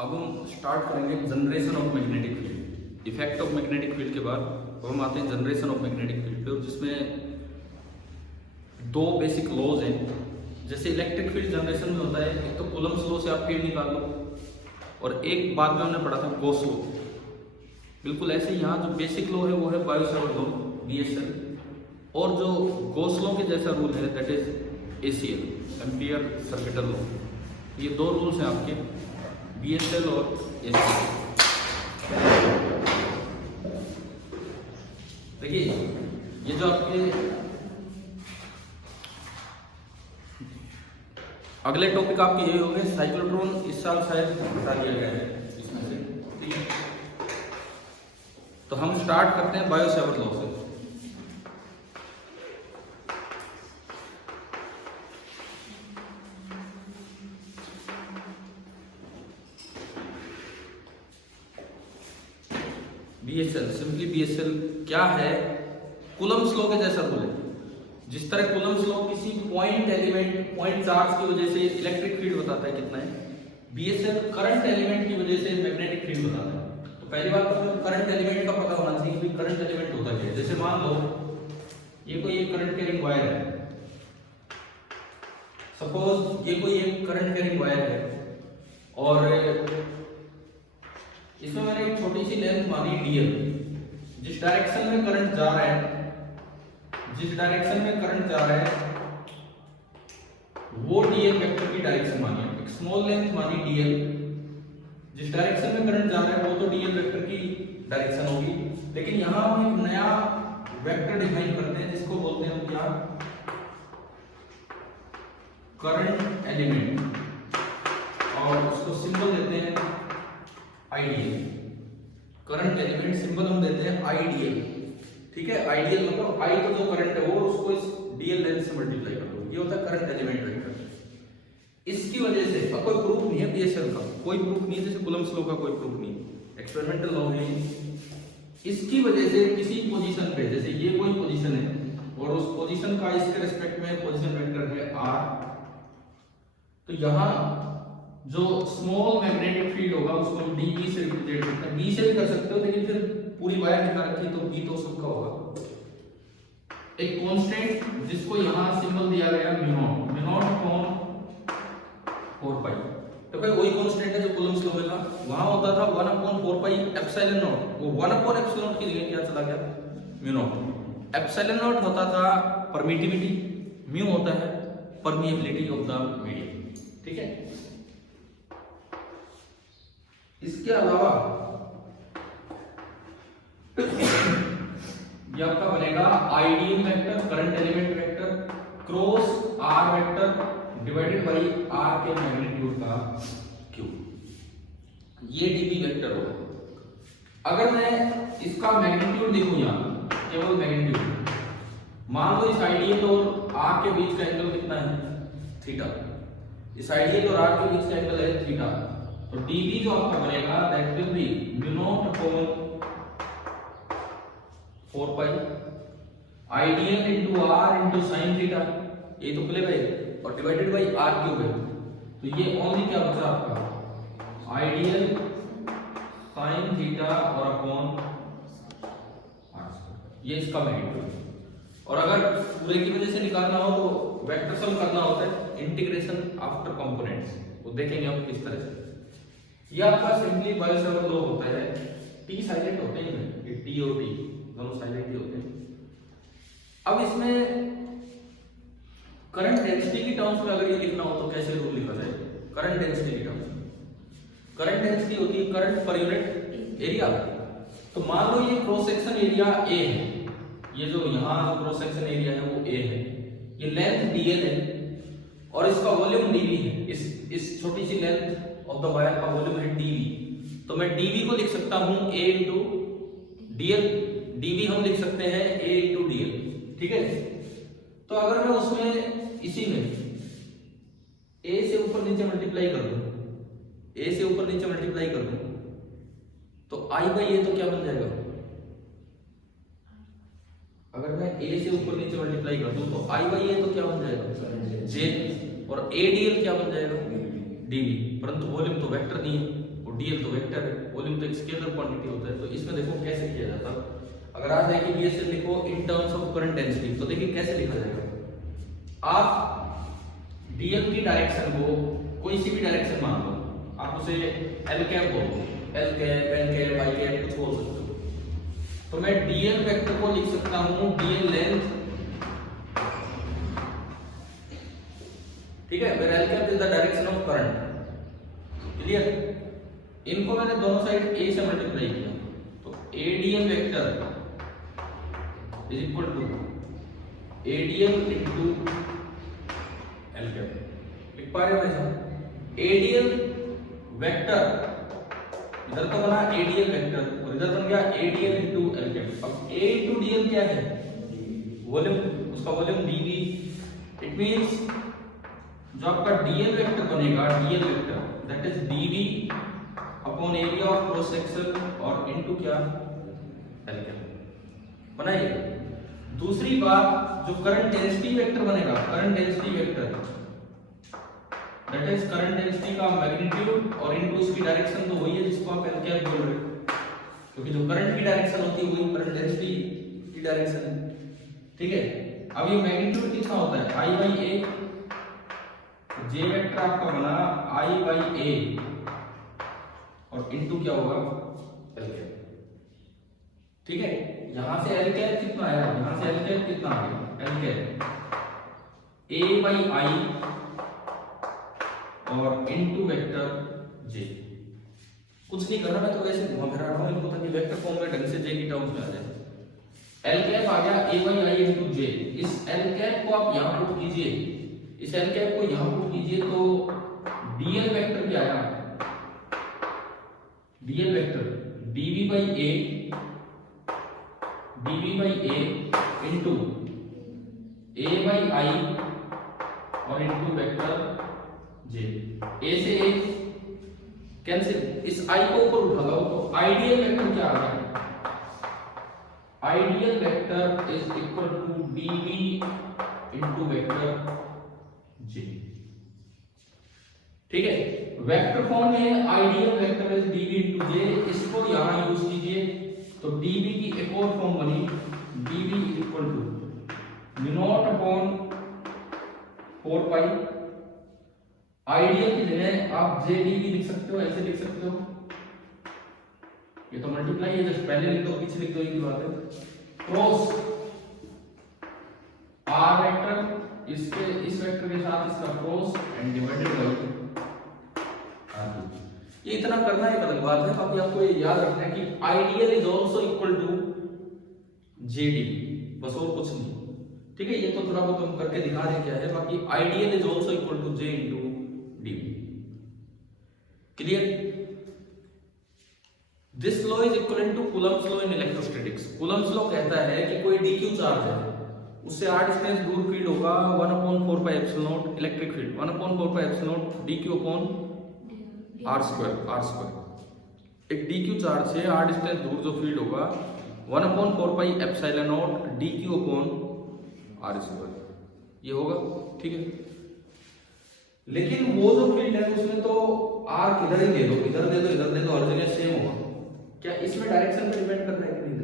अब हम स्टार्ट करेंगे generation of magnetic field. Effect of magnetic field के बाद अब हम आते हैं जनरेशन ऑफ मैग्नेटिक फील्ड पे, जिसमें दो बेसिक लॉज हैं। जैसे इलेक्ट्रिक फील्ड जनरेशन में होता है, एक तो कूलम्ब्स लॉ से आप फील्ड निकाल लो, और एक बाद में हमने पढ़ा था गॉस लॉ। बिल्कुल ऐसे ही यहाँ जो बेसिक लॉ है वो है बायो-सावर्ट लॉ BSL, और जो गॉस लॉ के जैसा रूल है that is ACL, ampere circuital law. ये दो रूल्स हैं आपके, BSL और ACL। देखिए ये जो आपके अगले टॉपिक आपके ये हो गए साइक्लोट्रॉन। इस साल शायद बता दिया गया है इसमें से, ठीक है। तो हम स्टार्ट करते हैं बायो-सावर्ट लॉ से। BSL, सिंपली BSL क्या है? कूलम्ब्स लॉ के जैसा रूल है। जिस तरह कूलम्ब्स लॉ किसी पॉइंट एलिमेंट, पॉइंट चार्ज की वजह से इलेक्ट्रिक फील्ड बताता है कितना है, BSL करंट एलिमेंट की वजह से मैग्नेटिक फील्ड बताता है। तो पहली बात तो करंट एलिमेंट का पता होना चाहिए कि करंट एलिमेंट होता क्या है। जैसे मान लो ये कोई एक करंट कैरिंग वायर है, सपोज ये कोई एक करंट कैरिंग वायर है, और इसमें मैंने एक छोटी सी लेंथ मानी DL। जिस डायरेक्शन में करंट जा रहा है, जिस डायरेक्शन में करंट जा रहा है वो DL वेक्टर की डायरेक्शन मानी है। एक स्मॉल लेंथ मानी DL, जिस डायरेक्शन में करंट जा रहा है वो तो DL वेक्टर की डायरेक्शन होगी। लेकिन यहां हम एक नया वेक्टर डिफाइन करते हैं जिसको बोलते हैं हम क्या, करंट एलिमेंट, और उसको सिंबल देते हैं IDL। करंट एलिमेंट सिंबल हम देते हैं IDL, ठीक है। IDL मतलब I तो जो करंट है वो, उसको इस DL लेंथ से मल्टीप्लाई कर दो, ये होता है करंट एलिमेंट वेक्टर। इसकी वजह से अब कोई प्रूफ नहीं है BSL का, कोई प्रूफ नहीं है, जैसे कूलम्ब्स लॉ का कोई प्रूफ नहीं है, एक्सपेरिमेंटल लॉ है। इसकी वजह से किसी पोजीशन पे, जैसे ये कोई पोजीशन है और उस पोजीशन का इसके रिस्पेक्ट में पोजीशन वेक्टर है R, तो यहाँ जो स्मॉल मैग्नेटिक फील्ड होगा उसको हम dB से रिप्रेजेंट करते हैं। B से भी कर सकते हो, लेकिन फिर पूरी वायर दिखा रखी है तो B तो सबका होगा। एक कांस्टेंट जिसको यहाँ सिंबल दिया गया म्यू नॉट अपॉन 4 पाई, तो भाई वही कांस्टेंट है जो कूलम्ब्स लॉ में था। वहां होता था 1 अपॉन 4 पाई एप्सिलॉन नॉट, वो 1 अपॉन एप्सिलॉन नॉट की जगह क्या चला गया, म्यू नॉट। एप्सिलॉन नॉट होता था परमिटिविटी, म्यू होता है परमिएबिलिटी ऑफ द मीडियम, ठीक है। इसके अलावा ये आपका बनेगा ideal vector, current element vector cross R vector divided by R के मैग्नीट्यूड का क्यूब, ये dB वेक्टर होगा। अगर मैं इसका मैग्नीट्यूड देखूं, यहाँ केवल मैग्नीट्यूड, मान लो इस आइडियल और R के बीच का एंगल कितना है, थीटा। इस आइडियल और R के बीच का एंगल है थीटा, तो dB जो आपका बनेगा that will be mu not upon 4 pi ideal into R into sin theta, ये तो खुले गए, और डिवाइडेड बाई R क्यूब है। तो ये ओनली क्या बचा आपका, आइडियल sin थीटा और अपॉन R, ये इसका मैग्नीट्यूड। और अगर पूरे की वजह से निकालना हो तो वेक्टर सम करना होता है, इंटीग्रेशन आफ्टर कंपोनेंट्स, वो देखेंगे हम किस तरह से। ये आपका सिंपली बायो-सावर्ट लॉ होता है। T साइलेंट होते हैं, ये T और T दोनों साइलेंट ही होते हैं। अब इसमें करंट डेंसिटी की टर्म्स में अगर ये लिखना हो तो कैसे रूल लिखा जाए, करंट डेंसिटी की टर्म्स में। करंट डेंसिटी होती है करंट पर यूनिट एरिया। तो मान लो ये क्रॉस सेक्शन एरिया A है, ये जो यहाँ क्रॉस सेक्शन एरिया है वो A है, ये लेंथ DL है और इसका वॉल्यूम dV है। इस छोटी C length of the wire का वॉल्यूम है dV, तो मैं dV को लिख सकता हूं A इंटू DL। dV हम लिख सकते हैं A इंटू DL, ठीक है। तो अगर मैं उसमें इसी में A से ऊपर नीचे मल्टीप्लाई कर दूं, A से ऊपर नीचे मल्टीप्लाई कर दूं, तो I बाई A तो क्या बन जाएगा, अगर मैं A से ऊपर नीचे मल्टीप्लाई कर दूं तो I बाई A तो क्या बन जाएगा, J, और ADL क्या बन जाएगा, dV, परंतु वॉल्यूम तो वेक्टर नहीं है, वो डीएल तो वेक्टर है, वॉल्यूम तो एक स्केलर क्वांटिटी होता है। तो इसमें देखो कैसे किया जाता है। अगर आप देखिए ये से लिखो in terms of current density, तो देखिए कैसे लिखा जाएगा। आप डीएल की डायरेक्शन को कोई सी भी डायरेक्शन मान लो, आप उसे एल कैप बोलो, एल कैप, एन कैप, आई कैप कुछ बोल सकते हो। तो मैं डीएल वेक्टर को लिख सकता हूं डीएल लेंथ, ठीक है, where L cap is the direction of current. Clear? इनको मैंने दोनों साइड ए से मल्टीप्लाई किया, तो ADL vector is equal to ADL into L cap. लिख पा रहे हो ऐसा? एडीएल वेक्टर इधर तो बना एडीएल वेक्टर और इधर बन गया एडीएल इनटू एल कैप। अब ए इनटू डीएल क्या है? वॉल्यूम, उसका वॉल्यूम डीवी। इट मींस जो आपका डीएल वेक्टर बनेगा, DL vector that is DV upon area of cross section और इनटू क्या? L cap. बनाइए। दूसरी बात, जो करंट डेंसिटी वेक्टर बनेगा, current density vector that is current density का मैग्नीट्यूड और इनटू इसकी डायरेक्शन, तो वही है जिसको आप एल कैप बोल रहे हो, क्योंकि जो करंट की डायरेक्शन होती है वही करंट डेंसिटी की डायरेक्शन है। ठीक है? अब ये मैग्नीट्यूड कितना होता है? आई बाई ए। जे वेक्टर आपका बना आई बाई ए और इनटू क्या होगा? L cap. ठीक है? यहां से एल कैप कितना आया? यहां से एल कैप कितना आ गया? L cap A by I और इनटू वेक्टर जे। कुछ नहीं करना, मैं तो वैसे घुमा फिरा रहा हूं इनको ताकि वेक्टर फॉर्म में ढंग से जे की टर्म्स में आ जाए। एल कैप आ गया ए बाई आई इनटू जे। इस एल कैप को आप यहां पुट कीजिए, इस एल कैप को यहां पुट कीजिए, तो डीएल वेक्टर क्या आया? DL vector DV by A, DV by A into A by I और इनटू वेक्टर जे। ए से ए कैंसिल, इस आई को ऊपर उठा लो, तो आइडियल वेक्टर क्या आ गया? Ideal vector is equal to DV into vector J. ठीक है? वेक्टर फॉर्म में ideal vector is DV into J, इसको यहां यूज कीजिए, तो डीवी की एक और फॉर्म बनी, DV is equal to mu not upon 4 pi. I DL की जगह आप जे डी भी लिख सकते हो, ऐसे लिख सकते हो, ये तो मल्टीप्लाई है, जस्ट पहले लिख दो पीछे लिख दो, ये बात है। क्रॉस आर वेक्टर, इसके इस वेक्टर के साथ इसका cross and divided by R. ये इतना करना एक अलग बात है, बाकी आपको ये याद रखना है कि I DL is also equal to JD, बस और कुछ नहीं। ठीक है? ये तो थोड़ा बहुत हम करके दिखा रहे क्या है, बाकी I DL is also equal to J into DV. Clear? This law is equivalent to Coulomb's law in electrostatics. Coulomb's law कहता है कि कोई डीक्यू चार्ज है, उससे r डिस्टेंस दूर फील्ड होगा 1/4 pi epsilon not electric field, 1/4 pi epsilon not dq upon r square. एक dq charge से r डिस्टेंस दूर जो फील्ड होगा 1/4 pi epsilon not dq upon r square, ये होगा। ठीक है? लेकिन वो जो फील्ड है उसमें तो r इधर ही दे दो, इधर दे दो, इधर दे दो, हर जगह सेम होगा। क्या इसमें डायरेक्शन पे डिपेंड कर रहा है कि नहीं?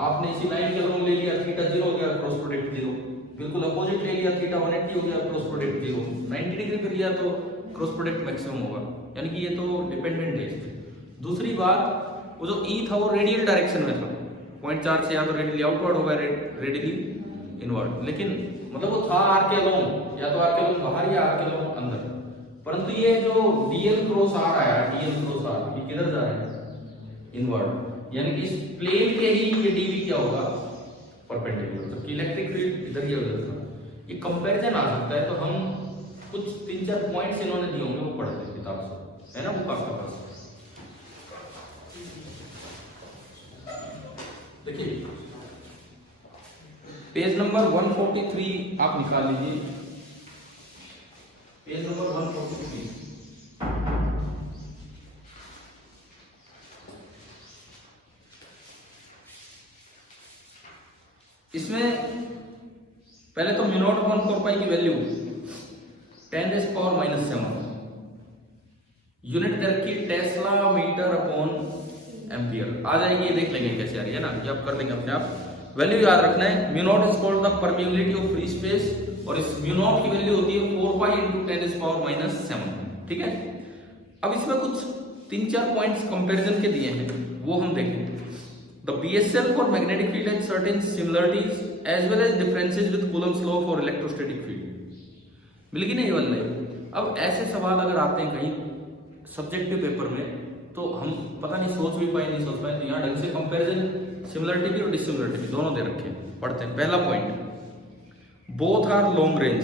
आपने इसी लाइन के लोन ले लिया, थीटा 0 हो गया, क्रॉस प्रोडक्ट 0। बिल्कुल अपोजिट ले लिया, थीटा 180 हो गया, क्रॉस प्रोडक्ट 0। 90 डिग्री पे लिया तो क्रॉस प्रोडक्ट मैक्सिमम होगा, यानी कि ये तो डिपेंडेंट है इस पे। दूसरी बात, वो जो ई था वो रेडियल डायरेक्शन में था, पॉइंट चार्ज से या तो रेडियली आउटवर्ड होगा, रेडियली इनवर्ड, लेकिन मतलब वो था आर के लोन, या तो आर के लोन बाहर या आर के लोन अंदर। परंतु ये जो डीएल क्रॉस आर आया, डीएल क्रॉस आर, ये किधर जा रहा है? इनवर्ड, यानी कि इस प्लेन के ही ये डीवी क्या होगा? परपेंडिकुलर। जबकि इलेक्ट्रिक फील्ड इधर ही उधर था। ये कंपैरिजन आ सकता है, तो हम कुछ 3-4 पॉइंट्स इन्होंने दिए होंगे, वो पढ़ते हैं किताब से, है ना, बुक आपके पास। देखिए पेज नंबर 143 आप निकाल लीजिए, पेज नंबर 143। इसमें पहले तो म्यू नॉट अपॉन 4 पाई की वैल्यू 10⁻⁻⁷ यूनिट दे रखी टेस्ला मीटर अपॉन एम्पियर आ जाएगी, ये देख लेंगे कैसे आ रही है ना, ये आप कर लेंगे अपने आप। वैल्यू याद रखना है, mu not is called the permeability of free space, और इस म्यू नॉट की वैल्यू होती है 4 पाई इंटू 10⁻⁻⁷। ठीक है, अब इसमें कुछ 3-4 पॉइंट्स कंपैरिजन के दिए हैं, वो हम देखें। The BSL for magnetic field has certain similarities as well as differences with Coulomb's law for electrostatic field। मिल गई ना ये वाले। अब ऐसे सवाल अगर आते हैं कहीं सब्जेक्टिव पेपर में, तो हम पता नहीं सोच भी पाए नहीं सोच पाए, तो यहाँ ढंग से कंपैरिजन सिमिलरिटी भी और डिसिमिलरिटी भी दोनों दे रखे हैं। पढ़ते हैं पहला point, both are long range,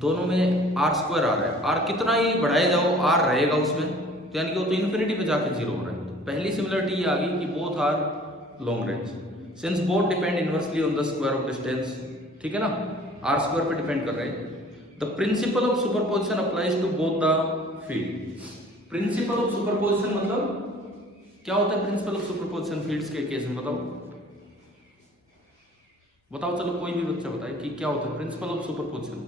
दोनों में r² आ रहा है, r कितना ही बढ़ाए जाओ r रहेगा उसमें, तो यानी कि वो तो इन्फिनिटी पे जाके जीरो हो रहा है। पहली सिमिलरिटी ये आ गई कि both are long range, since both depend inversely on the square of distance. ठीक है ना, r² पे डिपेंड कर रहे हैं। The principle of superposition applies to both the field. Principle of superposition मतलब क्या होता है? प्रिंसिपल ऑफ सुपरपोजिशन फील्ड्स के केस में बताओ बताओ, चलो कोई भी बच्चा बताए कि क्या होता है प्रिंसिपल ऑफ सुपरपोजिशन।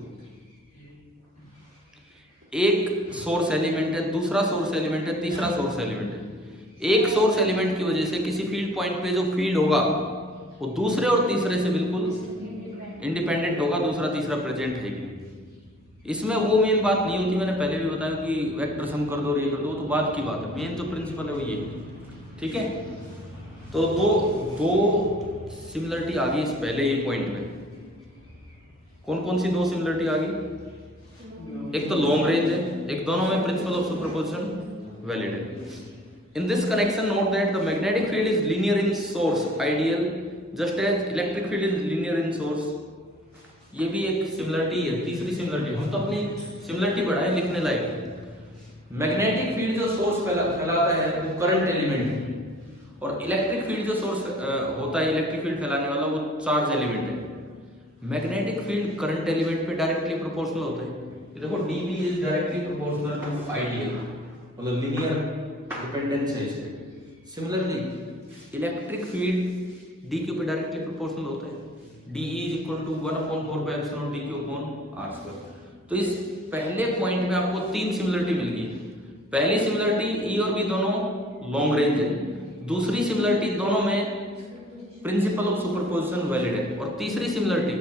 एक सोर्स एलिमेंट है, दूसरा सोर्स एलिमेंट है, तीसरा सोर्स एलिमेंट है। एक सोर्स एलिमेंट की वजह से किसी फील्ड पॉइंट पे जो फील्ड होगा वो दूसरे और तीसरे से बिल्कुल इंडिपेंडेंट होगा, दूसरा तीसरा प्रेजेंट है। इसमें वो मेन बात नहीं होती, मैंने पहले भी बताया कि वेक्टर सम कर दो और ये कर दो, तो बात की बात है, मेन जो प्रिंसिपल है वो ये। ठीक है, तो दो सिमिलरिटी आ गई इस पहले ये पॉइंट में। कौन कौन सी दो सिमिलरिटी आ गई? एक तो लॉन्ग रेंज है, एक दोनों में प्रिंसिपल ऑफ सुपरपोजिशन वैलिड है। In this connection, note that the magnetic field is linear in source ideal, just as electric field is linear in source। ये भी एक सिमिलरिटी है, तीसरी सिमिलरिटी। हम तो अपनी सिमिलरिटी बढ़ाएं लिखने लायक। मैग्नेटिक फील्ड जो सोर्स फैलाता है वो करंट एलिमेंट है, और इलेक्ट्रिक फील्ड जो सोर्स होता है इलेक्ट्रिक फील्ड फैलाने वाला वो चार्ज एलिमेंट है। मैग्नेटिक फील्ड करंट एलिमेंट पे डायरेक्टली प्रोपोर्शनल होता है। ये देखो dB is directly proportional to I DL, मतलब लीनियर डिपेंडेंस है इसमें। Similarly electric field D Q पे डायरेक्टली प्रोपोर्शनल होता है, DE is equal to 1/4 dq upon r²। तो इस पहले पॉइंट में आपको 3 सिमिलरिटी मिल गई। पहली सिमिलरिटी E और B दोनों लॉन्ग रेंज है, दूसरी सिमिलरिटी दोनों में प्रिंसिपल ऑफ सुपरपोजिशन वैलिड है, और तीसरी सिमिलरिटी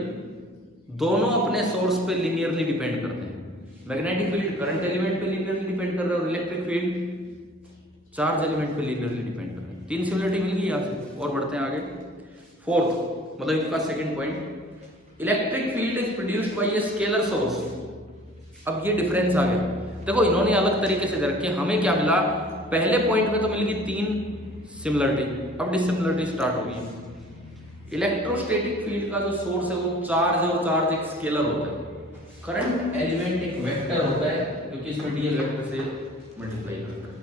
दोनों अपने सोर्स पे लीनियरली डिपेंड करते हैं। मैग्नेटिक फील्ड करंट एलिमेंट पे लीनियरली डिपेंड कर रहा है, और इलेक्ट्रिक फील्ड चार्ज एलिमेंट पे लीनियरली डिपेंड कर रहे हैं। 3 सिमिलरिटी मिल गई यहाँ से, और बढ़ते हैं आगे। फोर्थ मतलब इसका second point, electric field is produced by a scalar source. अब ये डिफरेंस आ गया, देखो इन्होंने अलग तरीके से दे रखे, हमें क्या मिला? पहले पॉइंट में तो मिल गई 3 सिमिलरिटी, अब डिसिमिलरिटी स्टार्ट हो गई। इलेक्ट्रोस्टैटिक फील्ड का जो सोर्स है वो चार्ज है, और चार्ज एक स्केलर होता है। करंट एलिमेंट एक वेक्टर होता है, क्योंकि इसमें डीएल वेक्टर से मल्टीप्लाई करता है।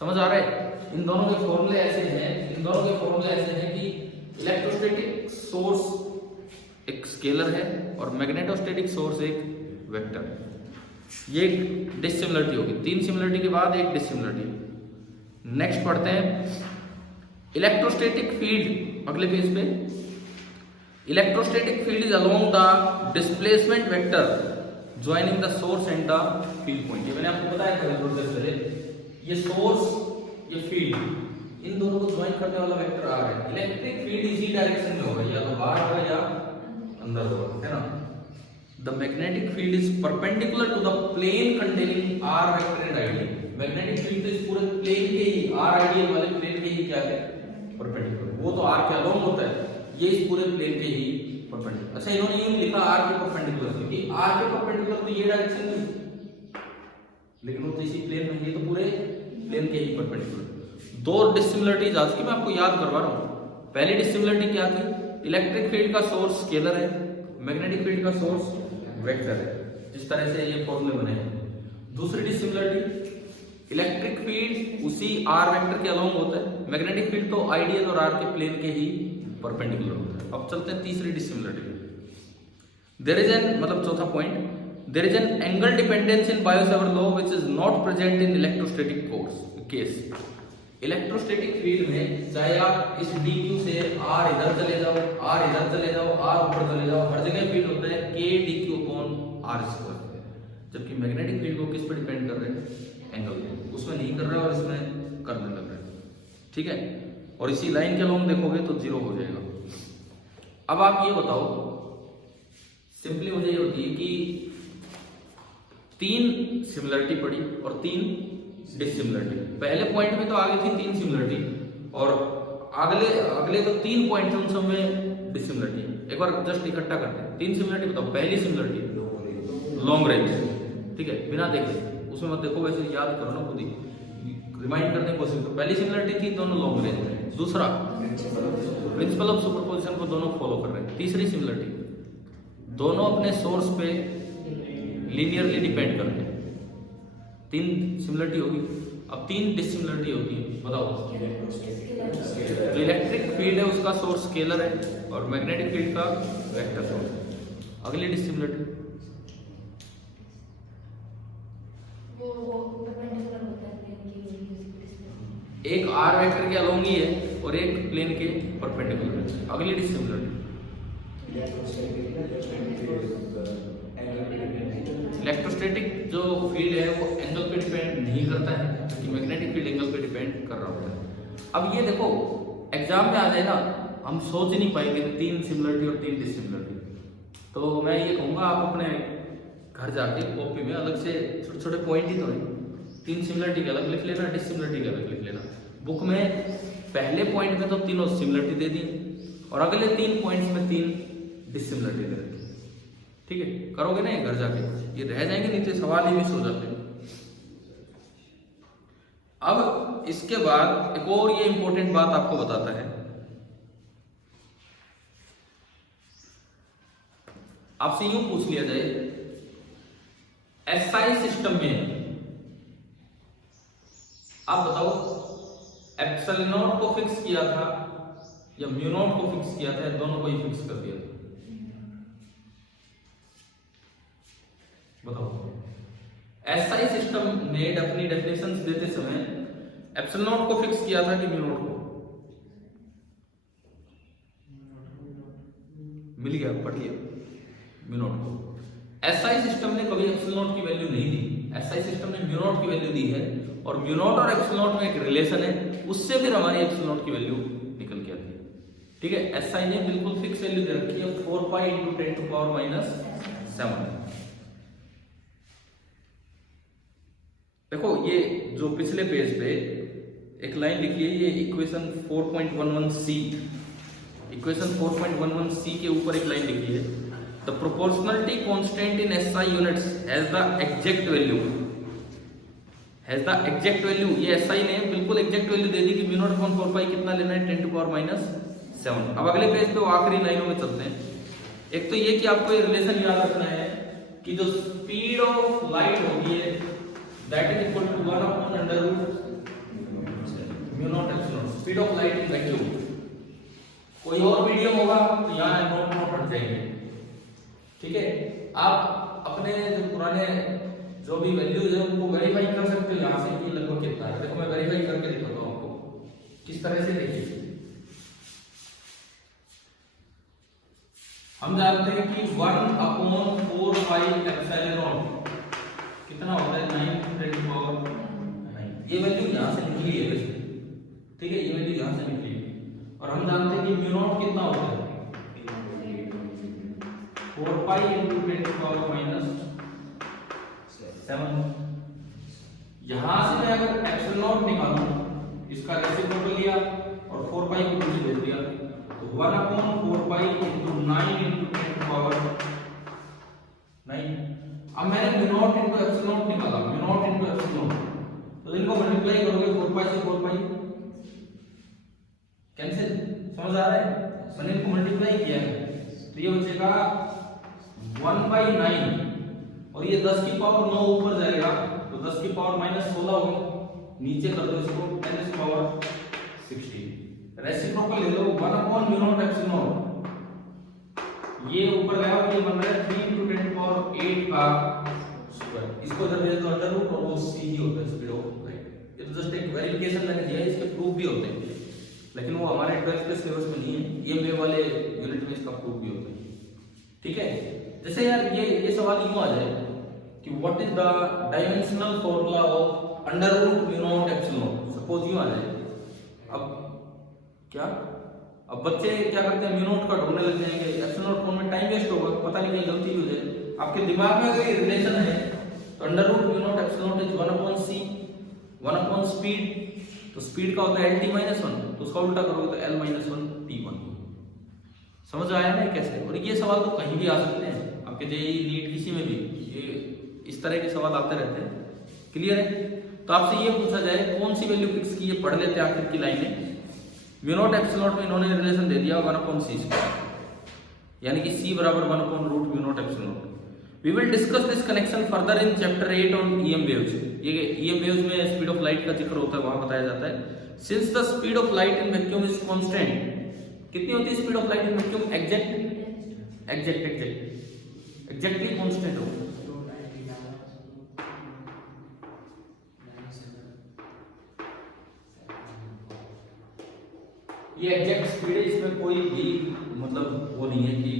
समझ आ रहा है? इन दोनों के फॉर्मूले ऐसे हैं कि इलेक्ट्रोस्टैटिक सोर्स एक स्केलर है और मैग्नेटोस्टैटिक सोर्स एक वेक्टर है। ये एक डिसिमिलरिटी होगी। 3 सिमिलरिटी के बाद एक डिसिमिलरिटी। नेक्स्ट पढ़ते हैं इलेक्ट्रोस्टैटिक फील्ड, अगले पेज पे। Electrostatic field is along the displacement vector joining the source and the field point. ये मैंने आपको बताया था थोड़ी देर पहले, ये सोर्स ये फील्ड इन दोनों को ज्वाइन करने वाला वेक्टर आ रहा है। इलेक्ट्रिक फील्ड इसी डायरेक्शन में होगा, या तो बाहर होगा या अंदर होगा, है ना। The magnetic field is perpendicular to the plane containing R vector and I DL. Magnetic field तो इस पूरे प्लेन के ही, आर आइडियल वाले प्लेन के ही क्या है? परपेंडिकुलर। वो तो आर के अलोंग होता है, ये इस पूरे प्लेन के ही परपेंडिकुलर। अच्छा, इन्होंने यूं लिखा आर के परपेंडिकुलर, क्योंकि आर के परपेंडिकुलर तो ये डायरेक्शन में, लेकिन वो तो इसी प्लेन में, ये तो पूरे प्लेन के ही परपेंडिकुलर। 2 डिसिमिलरिटीज आज की मैं आपको याद करवा रहा हूं। पहली डिसिमिलरिटी क्या थी? इलेक्ट्रिक फील्ड का सोर्स स्केलर है, मैग्नेटिक फील्ड का सोर्स वेक्टर है, जिस तरह से ये फॉर्मूले बने हैं। दूसरी डिसिमिलरिटी, इलेक्ट्रिक फील्ड उसी आर वेक्टर के अलोंग होता है, मैग्नेटिक फील्ड तो आइडियल और आर के प्लेन के ही परपेंडिकुलर होता है। अब चलते हैं तीसरी डिसिमिलरिटी। देयर इज एन, मतलब चौथा point, there is an angle dependence in Biot Savart law which is not present in electrostatic case. Electrostatic field में चाहे आप इस dq से r इधर चले जाओ, r इधर चले जाओ, r ऊपर चले जाओ, हर जगह फील्ड होता है k dq/r²। जबकि मैग्नेटिक फील्ड वो किस पर डिपेंड कर रहे हैं, एंगल पे, उसमें नहीं कर रहे और इसमें करने लग रहे हैं, ठीक है। और इसी लाइन के अलोंग देखोगे तो 0 हो जाएगा। अब आप ये बताओ, सिंपली मुझे ये होती है कि 3 सिमिलरिटी पड़ी और 3 डिसिमिलरिटी। पहले पॉइंट में तो आगे थी 3 सिमिलरिटी और अगले जो 3 पॉइंट थे उन सब में डिसिमिलरिटी। एक बार जस्ट इकट्ठा करते हैं। 3 सिमिलरिटी बताओ। पहली सिमिलरिटी लॉन्ग रेंज, ठीक है, बिना देखे, उसमें मत देखो, वैसे याद करो ना, खुद ही रिमाइंड करने की कोशिश करो। पहली सिमिलरिटी थी दोनों लॉन्ग रेंज में। दूसरा, प्रिंसिपल ऑफ सुपरपोजिशन को दोनों फॉलो कर रहे हैं। तीसरी सिमिलरिटी, दोनों अपने सोर्स पे लीनियरली डिपेंड करते हैं। 3 सिमिलरिटी होगी। अब 3 डिसिमिलरिटी होगी, बताओ। इलेक्ट्रिक फील्ड है, उसका सोर्स स्केलर है और मैग्नेटिक फील्ड का वेक्टर सोर्स। अगली डिसिमिलरिटी, एक आर वेक्टर के अलोंग ही है और एक प्लेन के परपेंडिकुलर है। अगली डिसिमिलरिटी, इलेक्ट्रोस्टैटिक जो फील्ड है वो एंगल पे डिपेंड नहीं करता है, क्योंकि मैग्नेटिक फील्ड एंगल पे डिपेंड कर रहा होता है। अब ये देखो, एग्जाम में आ जाए ना, हम सोच ही नहीं पाएंगे 3 सिमिलरिटी और 3 डिसिमिलरिटी। तो मैं ये कहूँगा, आप अपने घर जाके कॉपी में अलग से छोटे छोटे पॉइंट ही तो है, 3 सिमिलरिटी के अलग लिख लेना, डिसिमिलरिटी के अलग लिख लेना। बुक में पहले पॉइंट में तो तीनों सिमिलरिटी दे दी और अगले 3 पॉइंट्स में 3 डिसिमिलरिटी दे रखी, ठीक है। करोगे ना ये घर जाके, ये रह जाएंगे, नहीं तो सवाल ही मिस हो जाते हैं। अब इसके बाद एक और ये इंपॉर्टेंट बात आपको बताता है। आपसे यूं पूछ लिया जाए, एसआई सिस्टम में आप बताओ, एप्सिलॉन नॉट को फिक्स किया था या म्यू नॉट को फिक्स किया था, दोनों को ही फिक्स कर दिया था, बताओ। एसआई सिस्टम ने अपनी डेफिनेशंस देते समय एप्सिलॉन नॉट को फिक्स किया था कि म्यू नॉट को? मिल गया, पढ़ लिया, म्यू नॉट को। एसआई सिस्टम ने कभी एप्सिलॉन नॉट की वैल्यू नहीं दी, एसआई सिस्टम ने म्यू नॉट की वैल्यू दी है और म्यू नॉट और एप्सिलॉन नॉट में एक रिलेशन है, उससे फिर हमारी एप्सिलॉन नॉट की वैल्यू निकल के आती है, ठीक है। एसआई ने बिल्कुल फिक्स वैल्यू दे रखी है 4 पाई × 10⁻⁷। देखो, ये जो पिछले पेज पे एक लाइन लिखी है, ये इक्वेशन 4.11c, इक्वेशन 4.11c के ऊपर एक लाइन लिखी है, the proportionality constant in SI units has the exact value, has the exact value. ये एसआई ने बिल्कुल एग्जैक्ट वैल्यू दे दी कि म्यू नॉट अपॉन 4 पाई कितना लेना है, 10⁻⁷। अब अगले पेज पे वो आखिरी लाइनों में चलते हैं। एक तो ये कि आपको ये रिलेशन याद रखना है कि जो स्पीड ऑफ लाइट होगी है that is equal to 1/√μ0 epsilon, speed of light in vacuum. कोई और मीडियम होगा तो यहाँ नोट हट जाएंगे, ठीक है। आप अपने जो पुराने जो भी वैल्यूज है उनको वेरीफाई कर सकते हो यहाँ से कि लगभग कितना है। देखो मैं वेरीफाई करके दिखाता हूँ आपको किस तरह से। देखिए, हम जानते हैं कि 1/4 पाई एप्सिलॉन नॉट कितना होता है, 9 × 10⁻⁹। ये वैल्यू यहाँ से निकली है वैसे, ठीक है, ये वैल्यू यहाँ से निकली है। और हम जानते हैं कि म्यू नॉट कितना होता है, 4 पाई × 10⁻⁷। यहाँ से मैं अगर एप्सिलॉन नॉट निकालूं, इसका रेसिप्रोकल लिया और 4 पाई को पीछे भेज दिया, तो 1/4 पाई × 9 × 10⁻⁹। अब मैंने म्यू नॉट × एप्सिलॉन नॉट निकाला, म्यू नॉट × एप्सिलॉन, तो इनको मल्टीप्लाई करोगे 4 पाई से 4 पाई कैंसिल, समझ आ रहा है। मैंने इनको मल्टीप्लाई किया है तो ये बचेगा 1/9 और ये 10 की पावर 9 ऊपर जाएगा तो 10 की पावर -16 होगी, नीचे कर दो इसको 10⁻⁻16। रेसिप्रोकल ले लो 1/μ0 एप्सिलॉन नॉट, ये ऊपर गया और ये बन रहा है 3 × 10⁸ का स्क्वायर। इसको जब भेज दो अंडर रूट और वो c ही होता है स्पीड ऑफ लाइट। ये तो जस्ट एक वेरिफिकेशन मैंने दिया है, इसके प्रूफ भी होते हैं लेकिन वो हमारे 12th के सिलेबस में नहीं है, ये मेरे वाले यूनिट में इसका प्रूफ भी होता है, ठीक है। जैसे यार ये सवाल यूं आ जाए कि what is the dimensional formula of under root mu not epsilon. Suppose यूं आ जाए, अब क्या, अब बच्चे क्या करते हैं, म्यू नॉट का ढूंढने लग जाएंगे, एप्सिलॉन नॉट ढूंढने में टाइम वेस्ट होगा, पता नहीं कहीं गलती हो जाए। आपके दिमाग में कोई रिलेशन है तो under root mu not epsilon not is 1/c, 1 speed, तो स्पीड का होता है lt - 1, तो उसका उल्टा करोगे तो l - 1 t1। समझ आया ना कैसे? और ये सवाल तो कहीं भी आ सकते हैं, आपके जेईई नीट किसी में भी ये इस तरह के सवाल आते रहते हैं। क्लियर है? तो आपसे ये पूछा जाए कौन सी वैल्यू फिक्स की है, पढ़ लेते हैं आखिर की लाइन में। म्यू नॉट एप्सिलॉन नॉट में इन्होंने रिलेशन दे दिया 1/c², यानी कि c बराबर 1/रूट mu not epsilon naught. We will discuss this connection further in chapter 8 on EM waves. ये ईएम वेव्स में स्पीड ऑफ लाइट का जिक्र होता है, वहां बताया जाता है। Since the speed of light in vacuum is constant, कितनी होती है speed of light in vacuum? Exactly constant हो। ये एग्जैक्ट स्पीड है, इसमें कोई भी मतलब वो नहीं है कि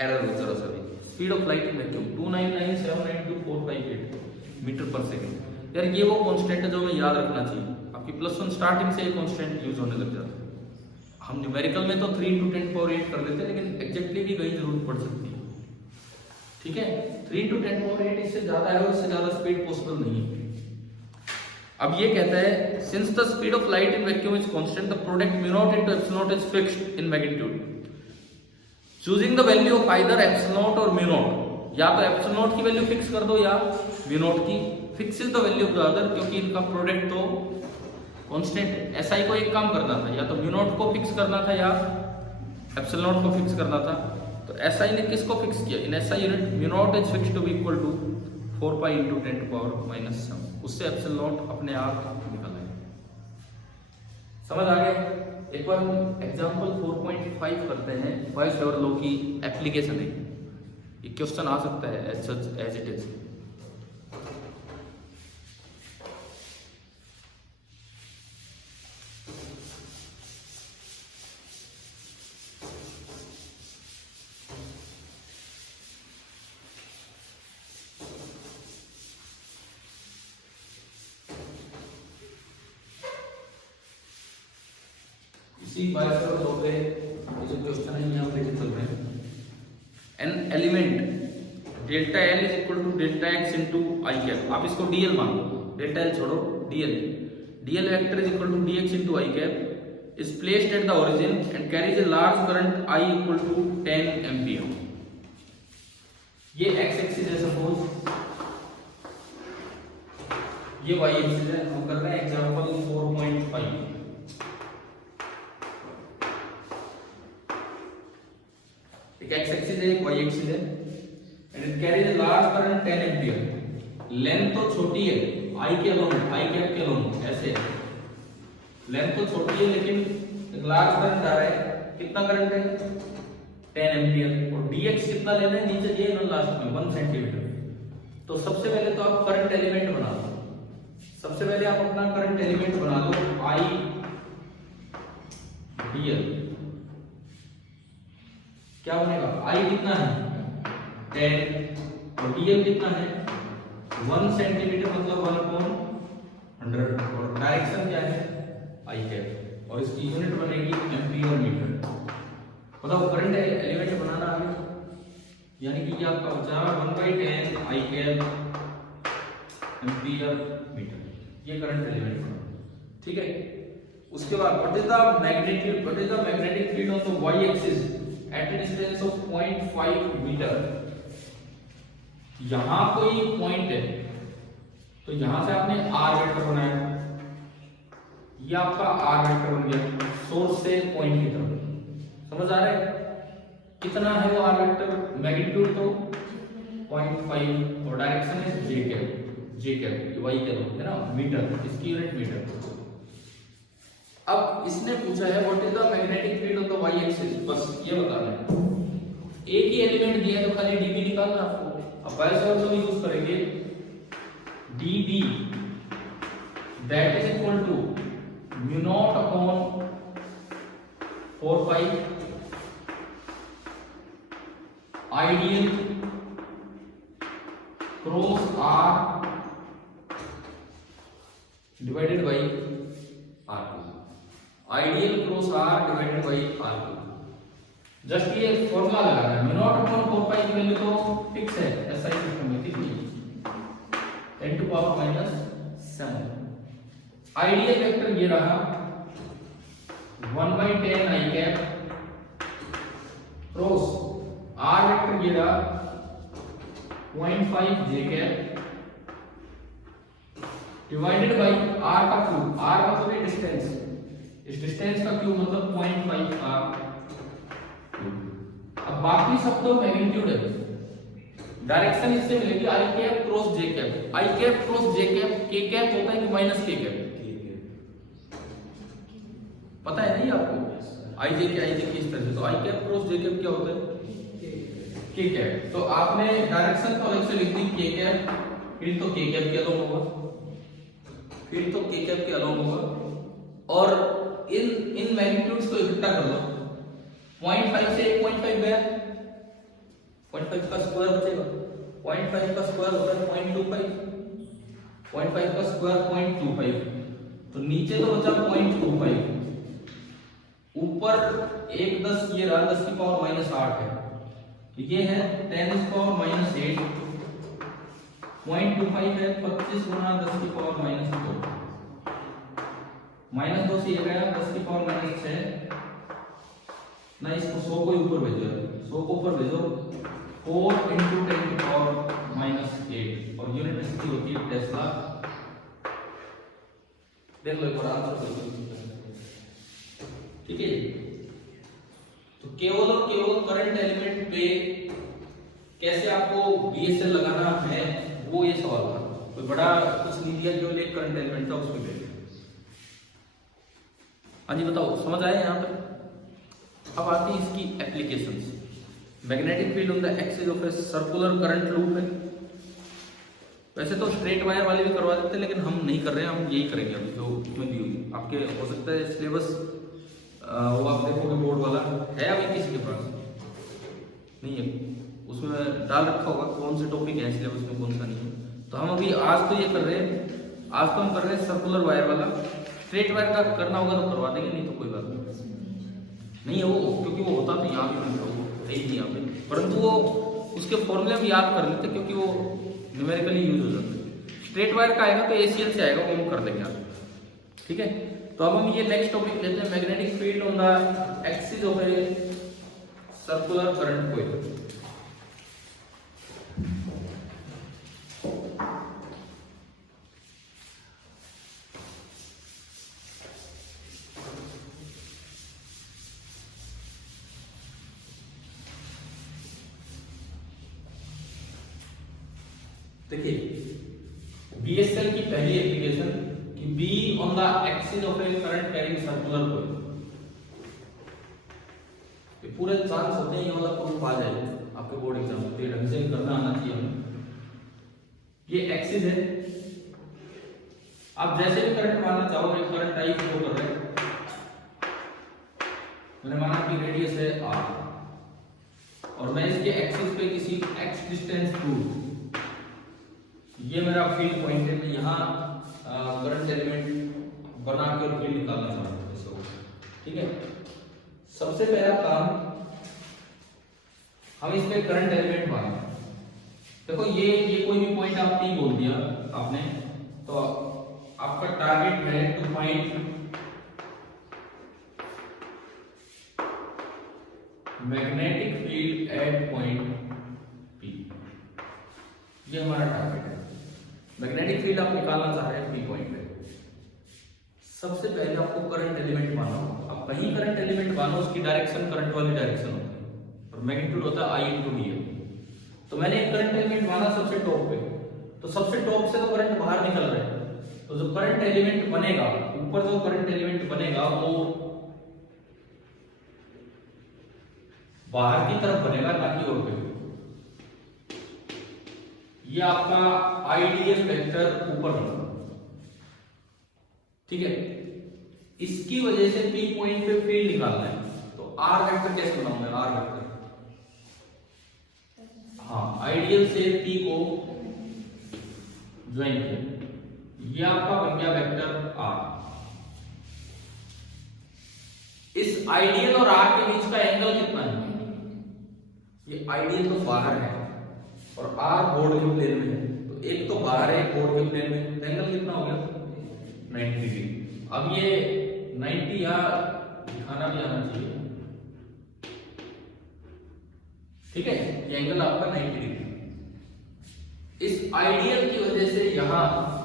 एरर हो जरा सा भी। Speed of light in vacuum 299792458 metre per second. यार ये वो कांस्टेंट है जो हमें याद रखना चाहिए। आपकी +1 स्टार्टिंग से ये कांस्टेंट यूज होने लग जाता है। हम न्यूमेरिकल में तो 3 × 10⁸ कर देते हैं, लेकिन एग्जैक्टली भी कहीं जरूरत पड़ सकती है। ठीक है, 3 × 10⁸ इससे ज्यादा है, उससे ज्यादा स्पीड पॉसिबल नहीं है। अब ये कहता है since the speed of light in vacuum is constant the product mu naught into epsilon not is fixed in magnitude. Choosing the value of either epsilon not और म्यू नॉट, या तो epsilon not की value fix कर दो या mu naught की। Fixes the value of the other, क्योंकि इनका प्रोडक्ट तो कांस्टेंट है। एसआई को एक काम करना था, या तो म्यू नॉट को फिक्स करना था या एप्सिलॉन नॉट को फिक्स करना था। तो एसआई ने किसको फिक्स किया? In SI unit mu not is fixed to be equal to 4 pi × 10⁻⁻⁷। उससे एप्सिलॉन नॉट अपने आप निकल आए। समझ आ गया? एक बार हम एग्जांपल 4.5 करते हैं। बायो-सेवर्ट लॉ की एप्लीकेशन है, ये क्वेश्चन आ सकता है as such as it is. इसी बायो-सेवर्ट लॉ पे ये जो क्वेश्चन है यहाँ लेके चल रहे हैं। An element delta L is equal to delta X into I cap. आप इसको डीएल मान लो, डेल्टा एल छोड़ो, DL vector is equal to DX into I cap is placed at the origin and carries a large current I equal to 10 ampere. ये X axis है, suppose ये Y axis है। हम कर रहे हैं एग्जांपल 4.5। एक एक्स एक्सिस है, एक वाई एक्सिस है, and it carries a large current 10 ampere. Length तो छोटी है, आई के अलोंग, आई कैप के अलोंग, ऐसे लेंथ तो छोटी है लेकिन एक लार्ज करंट आ रहा है। कितना करंट है? 10 एम्पियर। और dx कितना लेना है? नीचे दिया है लास्ट में 1 सेंटीमीटर। तो सबसे पहले तो आप करंट एलिमेंट बना लो। सबसे पहले आप अपना करंट एलिमेंट बना लो, आई dl। क्या बनेगा? आई कितना है? 10 और dl कितना है? 1 सेंटीमीटर मतलब 1/100। और डायरेक्शन क्या है? आई कैप, और इसकी यूनिट बनेगी एम्पियर मीटर। बताओ करंट एलिमेंट बनाना आ गया, यानी कि ये आपका बचा 1/10 आई कैप एम्पियर मीटर। ये करंट एलिमेंट बना, ठीक है। उसके बाद what is the magnetic field on the Y axis at a distance of 0.5 metre. यहां कोई पॉइंट है तो यहां से आपने आर वेक्टर बनाया, ये आपका आर वेक्टर बन गया सोर्स से पॉइंट की तरफ। समझ आ रहा है? कितना है वो आर वेक्टर? मैग्नीट्यूड तो 0.5 और डायरेक्शन है जे कैप वाई के लोग है ना, मीटर, इसकी यूनिट मीटर। अब इसने पूछा है what is the magnetic field on the Y axis, बस ये बताना है। एक ही एलिमेंट दिया है तो खाली डीबी निकालना आपको। अब बायो-सेवर्ट लॉ यूज करेंगे, DB that is equal to mu not upon 4 pi I DL cross R divided by R cube, I DL cross R divided by R cube. Just ये फॉर्मूला लगाना है, म्यू नॉट अपॉन 4 पाई की value तो fix है SI system में, कितनी 10 to power minus 7। I DL vector ये रहा 1/10 I cap cross R vector ये रहा 0.5 J cap divided by R का क्यूब, आर मतलब है डिस्टेंस, इस डिस्टेंस का क्यूब मतलब 0.5 आर। अब बाकी सब तो मैग्नीट्यूड है, डायरेक्शन इससे मिलेगी आई कैप क्रॉस जे कैप, आई कैप क्रॉस जे कैप, के कैप होता है कि माइनस के कैप, पता है नहीं आपको, आई जे के इस तरह से, तो आई कैप क्रॉस जे कैप क्या होता है के कैप। तो आपने डायरेक्शन तो अलग से लिख दी के कैप, फिर तो के कैप के अलोंग होगा, फिर तो के कैप के अलोंग होगा, और इन मैग्नीट्यूड्स को इकट्ठा कर लो, 0.5 से 1.5 गया, 0.5 का स्क्वायर बचेगा, 0.5 का स्क्वायर होता है 0.25, 0.5 का स्क्वायर 0.25, तो नीचे तो बचा 0.25, ऊपर 1 10 ये रहा 10 की पावर माइनस 8 है, तो ये है 10 की पावर माइनस 8, 0.25 है 25 गुना 10 की पावर माइनस 2, माइनस 2 से ये गया 10 की पावर माइनस 6 ना, इसको 100 को ऊपर भेजो, 100 को ऊपर भेजो 4 into 10 की पावर माइनस 8, और यूनिट इसकी होती है टेस्ला। देख लो एक बार आंसर, ठीक है। तो केवल और केवल करंट एलिमेंट पे कैसे आपको बीएसएल लगाना है वो ये सवाल था, कोई बड़ा कुछ नहीं दिया, केवल एक करंट एलिमेंट था उसमें पे। हाँ जी बताओ, समझ आया यहाँ पर? अब आती है इसकी applications. Magnetic field on the axis of a circular current loop है, वैसे तो स्ट्रेट वायर वाले भी करवा देते हैं, लेकिन हम नहीं कर रहे हैं, हम यही करेंगे अभी जो इसमें दी हुई। आपके हो सकता है सिलेबस वो आप देखोगे बोर्ड वाला है अभी किसी के पास नहीं है, उसमें डाल रखा होगा कौन से टॉपिक है सिलेबस में, कौन सा नहीं है। तो हम अभी आज तो ये कर रहे हैं, आज तो हम कर रहे हैं सर्कुलर वायर वाला। स्ट्रेट वायर का करना होगा तो करवा देंगे, नहीं तो कोई बात नहीं है वो, क्योंकि वो होता तो यहाँ भी बनता, वो है ही नहीं यहाँ पे, परंतु वो उसके फॉर्मूले हम याद कर लेते क्योंकि वो न्यूमेरिकली यूज हो जाता है। स्ट्रेट वायर का आएगा तो एसीएल से आएगा, वो हम कर देंगे आप, ठीक है। तो अब हम ये नेक्स्ट टॉपिक लेते हैं, magnetic field on the axis of a circular current coil. देखिए बीएसएल की पहली एप्लीकेशन कि be on the axis of A current carrying circular coil, ये पूरे चांस होते हैं ये वाला प्रूफ आ जाए आपके बोर्ड एग्जाम में, ढंग से करना आना चाहिए हमें। ये एक्सिस है, आप जैसे भी करंट मानना चाहोगे, करंट टाइप फ्लो कर रहे हैं, मैंने माना कि रेडियस है r और मैं इसके एक्सिस पे किसी x डिस्टेंस दूर, ये मेरा फील्ड पॉइंट है, मैं यहाँ करंट एलिमेंट बना के फील्ड निकालना चाहता हूँ, ठीक है। सबसे पहला काम हम इस पे करंट एलिमेंट माने। देखो ये कोई भी पॉइंट आप नहीं बोल दिया आपने, तो आपका टारगेट है to find magnetic field at point P, ये हमारा टारगेट है। मैग्नेटिक फील्ड आप निकालना चाह रहे हैं P पॉइंट पे। सबसे पहले आपको करंट एलिमेंट मानो, आप कहीं करंट एलिमेंट मानो, उसकी डायरेक्शन करंट वाली डायरेक्शन होती है और मैग्नीट्यूड होता है I × dl। तो मैंने एक करंट एलिमेंट माना सबसे टॉप पे, तो सबसे टॉप से तो करंट बाहर निकल रहा है, तो जो करंट एलिमेंट बनेगा ऊपर, जो करंट एलिमेंट बनेगा वो बाहर की तरफ बनेगा, ना कि और कहीं। ये आपका आइडियल वेक्टर ऊपर बनेगा, ठीक है। इसकी वजह से P पॉइंट पे फील्ड निकालना है, तो R वेक्टर कैसे बनाऊंगा? R वेक्टर, हाँ, आइडियल से P को ज्वाइन किया, ये आपका बन गया वेक्टर आर। इस आइडियल और आर के बीच का एंगल कितना है? ये आइडियल तो बाहर है और आर बोर्ड के प्लेन में है, तो एक तो बाहर है एक बोर्ड के प्लेन में, तो एंगल कितना हो गया? 90 डिग्री। अब ये 90 यहाँ दिखाना भी आना चाहिए, ठीक है, ये एंगल आपका 90 डिग्री। इस आइडियल की वजह से यहां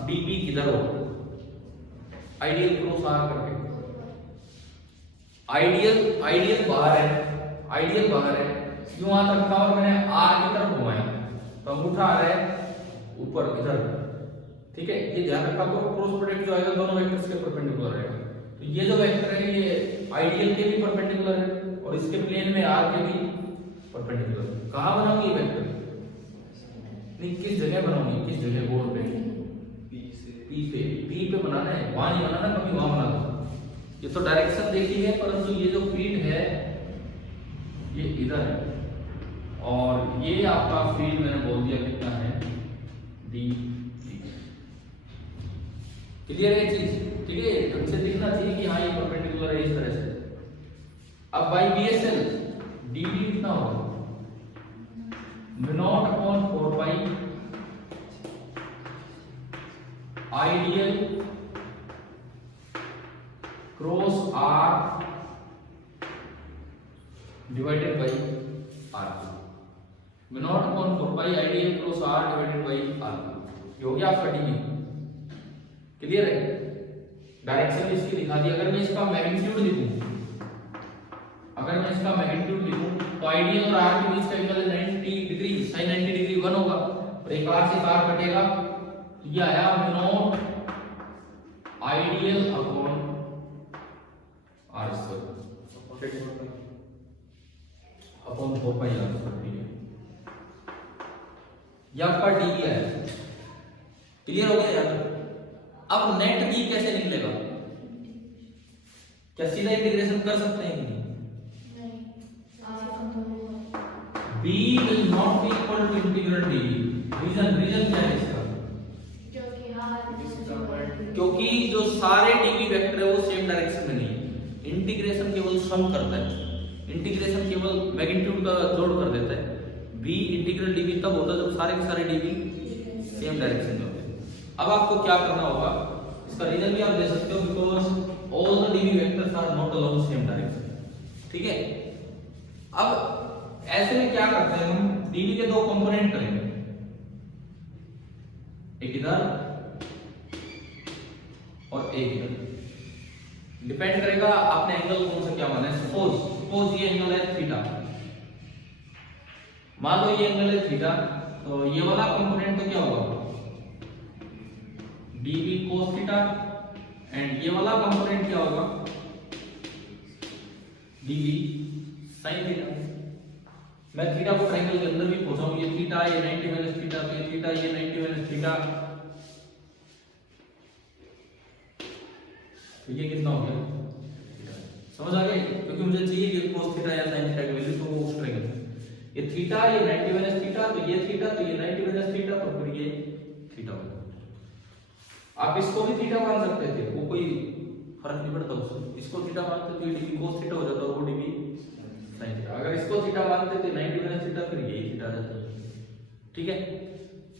डीबी किधर हो? आइडियल क्रॉस आर करके, आइडियल बाहर है, आइडियल बाहर है, क्यों वहां रखा और मैंने आर की तरफ घुमाया, तो अंगूठा आ रहा है ऊपर इधर, ठीक है, ये ध्यान रखा करो। क्रॉस प्रोडक्ट जो आएगा दोनों वेक्टर्स के परपेंडिकुलर रहेगा, तो ये जो वेक्टर है ये आइडियल के भी परपेंडिकुलर है और इसके प्लेन में आर के भी परपेंडिकुलर। कहां बनाऊंगी वेक्टर? नहीं, किस जगह बनाऊंगी, किस जगह? बोर्ड पे पी पे बनाना है, वहां नहीं बनाना, कभी वहां बना दो। ये तो डायरेक्शन देखी है, परंतु ये जो फीड है ये इधर है और ये आपका फीड मैंने बोल दिया कितना है? डी। क्लियर है ये चीज? ठीक है, ढंग से दिखना चाहिए कि हाँ ये परपेंडिकुलर है इस तरह से। अब बाई बीएसएल डीबी कितना होगा? Not upon 4 pi I DL cross R divided by R. Not upon 4 pi I DL cross R divided by R, ये हो गया आपका डीबी। क्लियर है? डायरेक्शन इसकी दिखा दी। अगर मैं इसका मैग्नीट्यूड लिखूं, अगर मैं इसका मैग्नीट्यूड लिखूं तो आइडियल और आर के बीच का एंगल 90 डिग्री, sin 90 डिग्री 1 होगा और एक आर से आर कटेगा, तो ये आया not ideal upon R square upon 4 pi R square, ठीक है, ये आपका डीबी आया। क्लियर हो गया यार? अब नेट बी कैसे निकलेगा? क्या सीधा इंटीग्रेशन कर सकते हैं? b will not be equal to integral dv। Reason क्या है इसका? क्योंकि जो सारे dv वेक्टर है वो सेम डायरेक्शन में नहीं है, इंटीग्रेशन केवल सम करता है, इंटीग्रेशन केवल मैग्नीट्यूड का जोड़ कर देता है। b इंटीग्रल dv तब होता है जब सारे के सारे dv सेम डायरेक्शन में होते हैं। अब आपको क्या करना होगा, इसका रीजन भी आप दे सकते हो, because all the dv vectors are not along same direction, ठीक है। अब ऐसे में क्या करते हैं हम, dv के दो कंपोनेंट करेंगे, एक इधर और एक इधर, डिपेंड करेगा आपने एंगल कौन सा क्या माना है। सपोज ये एंगल है थीटा, मान लो ये एंगल है थीटा, तो ये वाला कंपोनेंट तो क्या होगा? dv cos थीटा, एंड ये वाला कंपोनेंट क्या होगा? dv sin theta. मैं थीटा को ट्रायंगल के अंदर भी पहुंचाऊं, ये थीटा, ये 90 माइनस थीटा, ये थीटा, ये 90 माइनस थीटा, तो ये कितना हो गया? समझ आ गया? क्योंकि मुझे चाहिए कि cos थीटा या sin थीटा की वैल्यू, तो वो उस ट्रायंगल, ये थीटा, ये 90 माइनस थीटा, तो ये थीटा, तो ये 90 माइनस थीटा, तो फिर ये थीटा होगा। आप इसको भी थीटा मान सकते थे, वो कोई फर्क नहीं पड़ता उससे। इसको थीटा मानते तो ये dv cos थीटा हो जाता, और वो dv sin थीटा। अगर इसको थीटा मानते तो 90 माइनस थीटा, फिर ये थीटा जाता, ठीक है।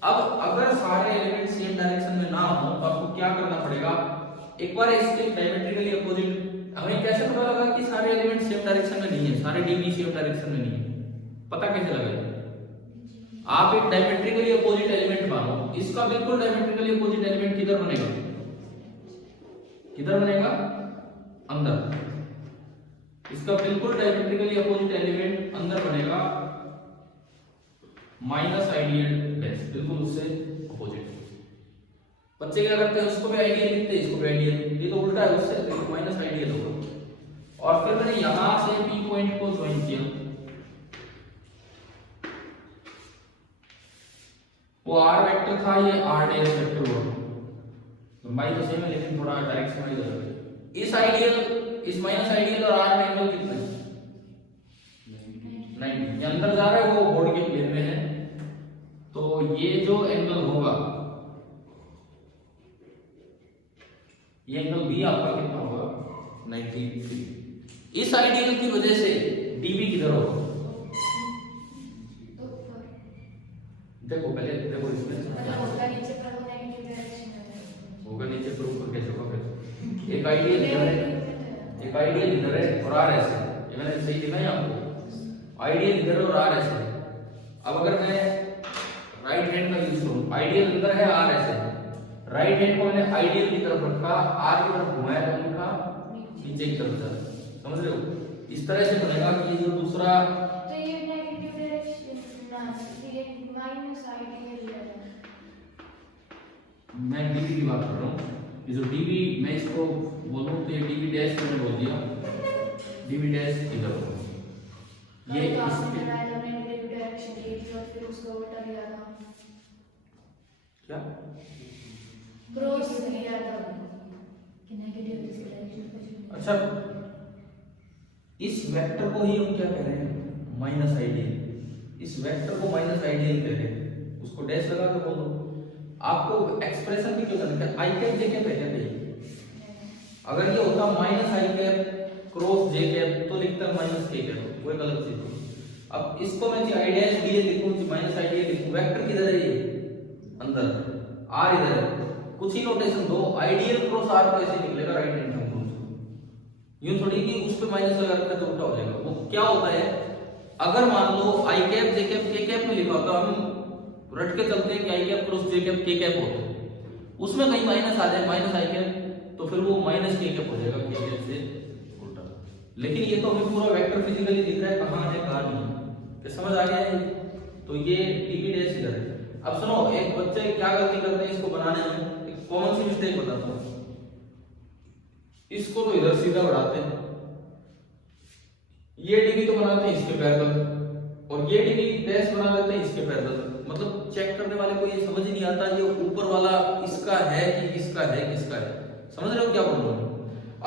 अब अगर सारे एलिमेंट सेम डायरेक्शन में ना हो तो आपको क्या करना पड़ेगा? एक बार इसके डायमेट्रिकली अपोजिट, हमें कैसे पता लगा कि सारे एलिमेंट सेम डायरेक्शन में नहीं है, सारे dv सेम डायरेक्शन में नहीं है? पता कैसे लगेगा? आप एक डायमेट्रिकली अपोजिट एलिमेंट मानो, इसका बिल्कुल डायमेट्रिकली अपोजिट एलिमेंट किधर बनेगा? किधर बनेगा? अंदर। इसका बिल्कुल डायमेट्रिकली अपोजिट एलिमेंट अंदर बनेगा माइनस आइडियल डैश, बिल्कुल उससे अपोजिट। बच्चे क्या करते हैं, उसको भी आइडियल लिखते हैं, इसको भी आइडियल, ये तो उल्टा है उससे, तो माइनस आइडियल होगा। और फिर मैंने यहां से पी पॉइंट को ज्वाइन किया, वो r वेक्टर था, ये r डैश वेक्टर हुआ, लंबाई तो सेम है लेकिन थोड़ा डायरेक्शन वाइज अलग है। इस आइडियल, इस माइनस आइडियल और r में एंगल कितना है? 90। ये अंदर जा रहा है, वो बोर्ड के प्लेन में है, तो ये जो एंगल होगा ये एंगल बी आपका कितना होगा 90 डिग्री। इस आइडियल की वजह से डीबी किधर होगा, देखो पहले देखो इसमें होगा नीचे पर ऊपर कैसे होगा फिर। एक आइडियल इधर है, एक आइडियल इधर है और आर ऐसे, ये मैंने सही लिखा है आपको, आइडियल इधर और आर ऐसे। अब अगर मैं राइट हैंड का यूज करूं, आइडियल इधर है आर ऐसे, राइट हैंड को मैंने आइडियल की तरफ रखा, आर की तरफ घुमाया तो लिखा नीचे की तरफ जा, समझ रहे हो। इस तरह से बनेगा कि ये जो दूसरा तो ये नेगेटिव डायरेक्शन ना, ये माइनस आइडियल है। मैं डीबी की बात कर रहा हूँ, ये जो डीबी मैं इसको बोलूँ तो ये डीबी डैश मैंने बोल दिया, डीबी डैश इधर होगा, ये इसके नेगेटिव डायरेक्शन ली थी और फिर उसको उल्टा लिया था, क्या क्रॉस लिया था कि नेगेटिव डायरेक्शन। अच्छा, इस वेक्टर को ही हम क्या कह रहे हैं, माइनस आइडियल। इस वेक्टर को माइनस आइडियल कह रहे हैं, उसको डैश लगा के बोलो। आपको एक्सप्रेशन भी क्यों करना है, आई कैप जे कैप है क्या कहीं, अगर ये होता माइनस आई कैप क्रॉस जे कैप तो लिखता माइनस के कैप, कोई गलत चीज नहीं। अब इसको मैं आई डैश बी लिखूं कि माइनस आई डैश लिखूं, वेक्टर किधर है, ये अंदर, आर इधर है, कुछ ही नोटेशन दो, आइडियल क्रॉस आर को ऐसे निकलेगा राइट हैंड में, यूं थोड़ी कि उस पे माइनस लगा रखा तो उल्टा हो जाएगा। वो क्या होता है, अगर मान लो आई कैप जे कैप के कैप में लिखा होता, हम रट के चलते हैं कि आई कैप क्रॉस जे कैप के कैप होता है, उसमें कहीं माइनस आ जाए, माइनस आई कैप, तो फिर वो माइनस के कैप हो जाएगा के कैप से उल्टा। लेकिन ये तो हमें पूरा वेक्टर फिजिकली दिख रहा है कहां है कहां नहीं, क्या समझ आ गया है। तो ये डीबी डैश इधर है। अब सुनो, एक बच्चे क्या गलती करते हैं इसको बनाने में, एक कॉमन सी मिस्टेक बताता हूं, इसको तो इधर सीधा बढ़ाते हैं, ये डीबी तो बनाते हैं इसके पैरेलल, और ये डीबी डैश बना देते हैं इसके पैरेलल। मतलब चेक करने वाले को ये समझ ही नहीं आता ये ऊपर वाला इसका है कि किसका है, किसका है, समझ रहे हो क्या बोल रहा हूं।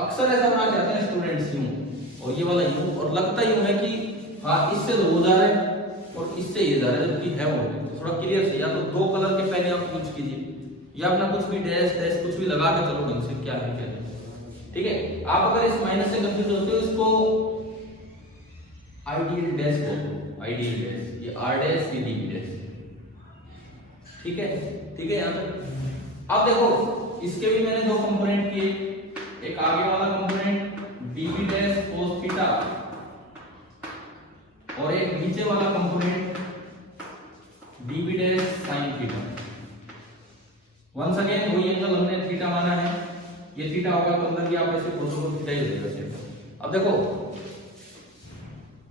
अक्सर ऐसा बना के आते हैं स्टूडेंट्स यूं, और ये वाला यूं, और लगता यूं है कि हाँ इससे तो वो जा रहा है और इससे ये जा रहा है, जबकि है वो थोड़ा क्लियर से, या तो दो कलर के पेन आप यूज कीजिए, या अपना कुछ भी डैश डैश कुछ भी लगा के चलो ढंग से, क्या है क्या नहीं, ठीक है। आप अगर इस माइनस से कंफ्यूज होते हो, इसको आइडियल डैश बोलो, आइडियल डैश, ये आर डैश, ये डीबी डैश, ठीक है, ठीक है। यहाँ तक अब देखो, इसके भी मैंने दो कंपोनेंट किए, एक आगे वाला component DB dash cos theta, और एक नीचे वाला component DB dash sine theta. Once again वही एंगल हमने थीटा माना है, ये थीटा होगा तो अंदर की आप ऐसे कोसो को थीटा ही हो जाएगा। अब देखो,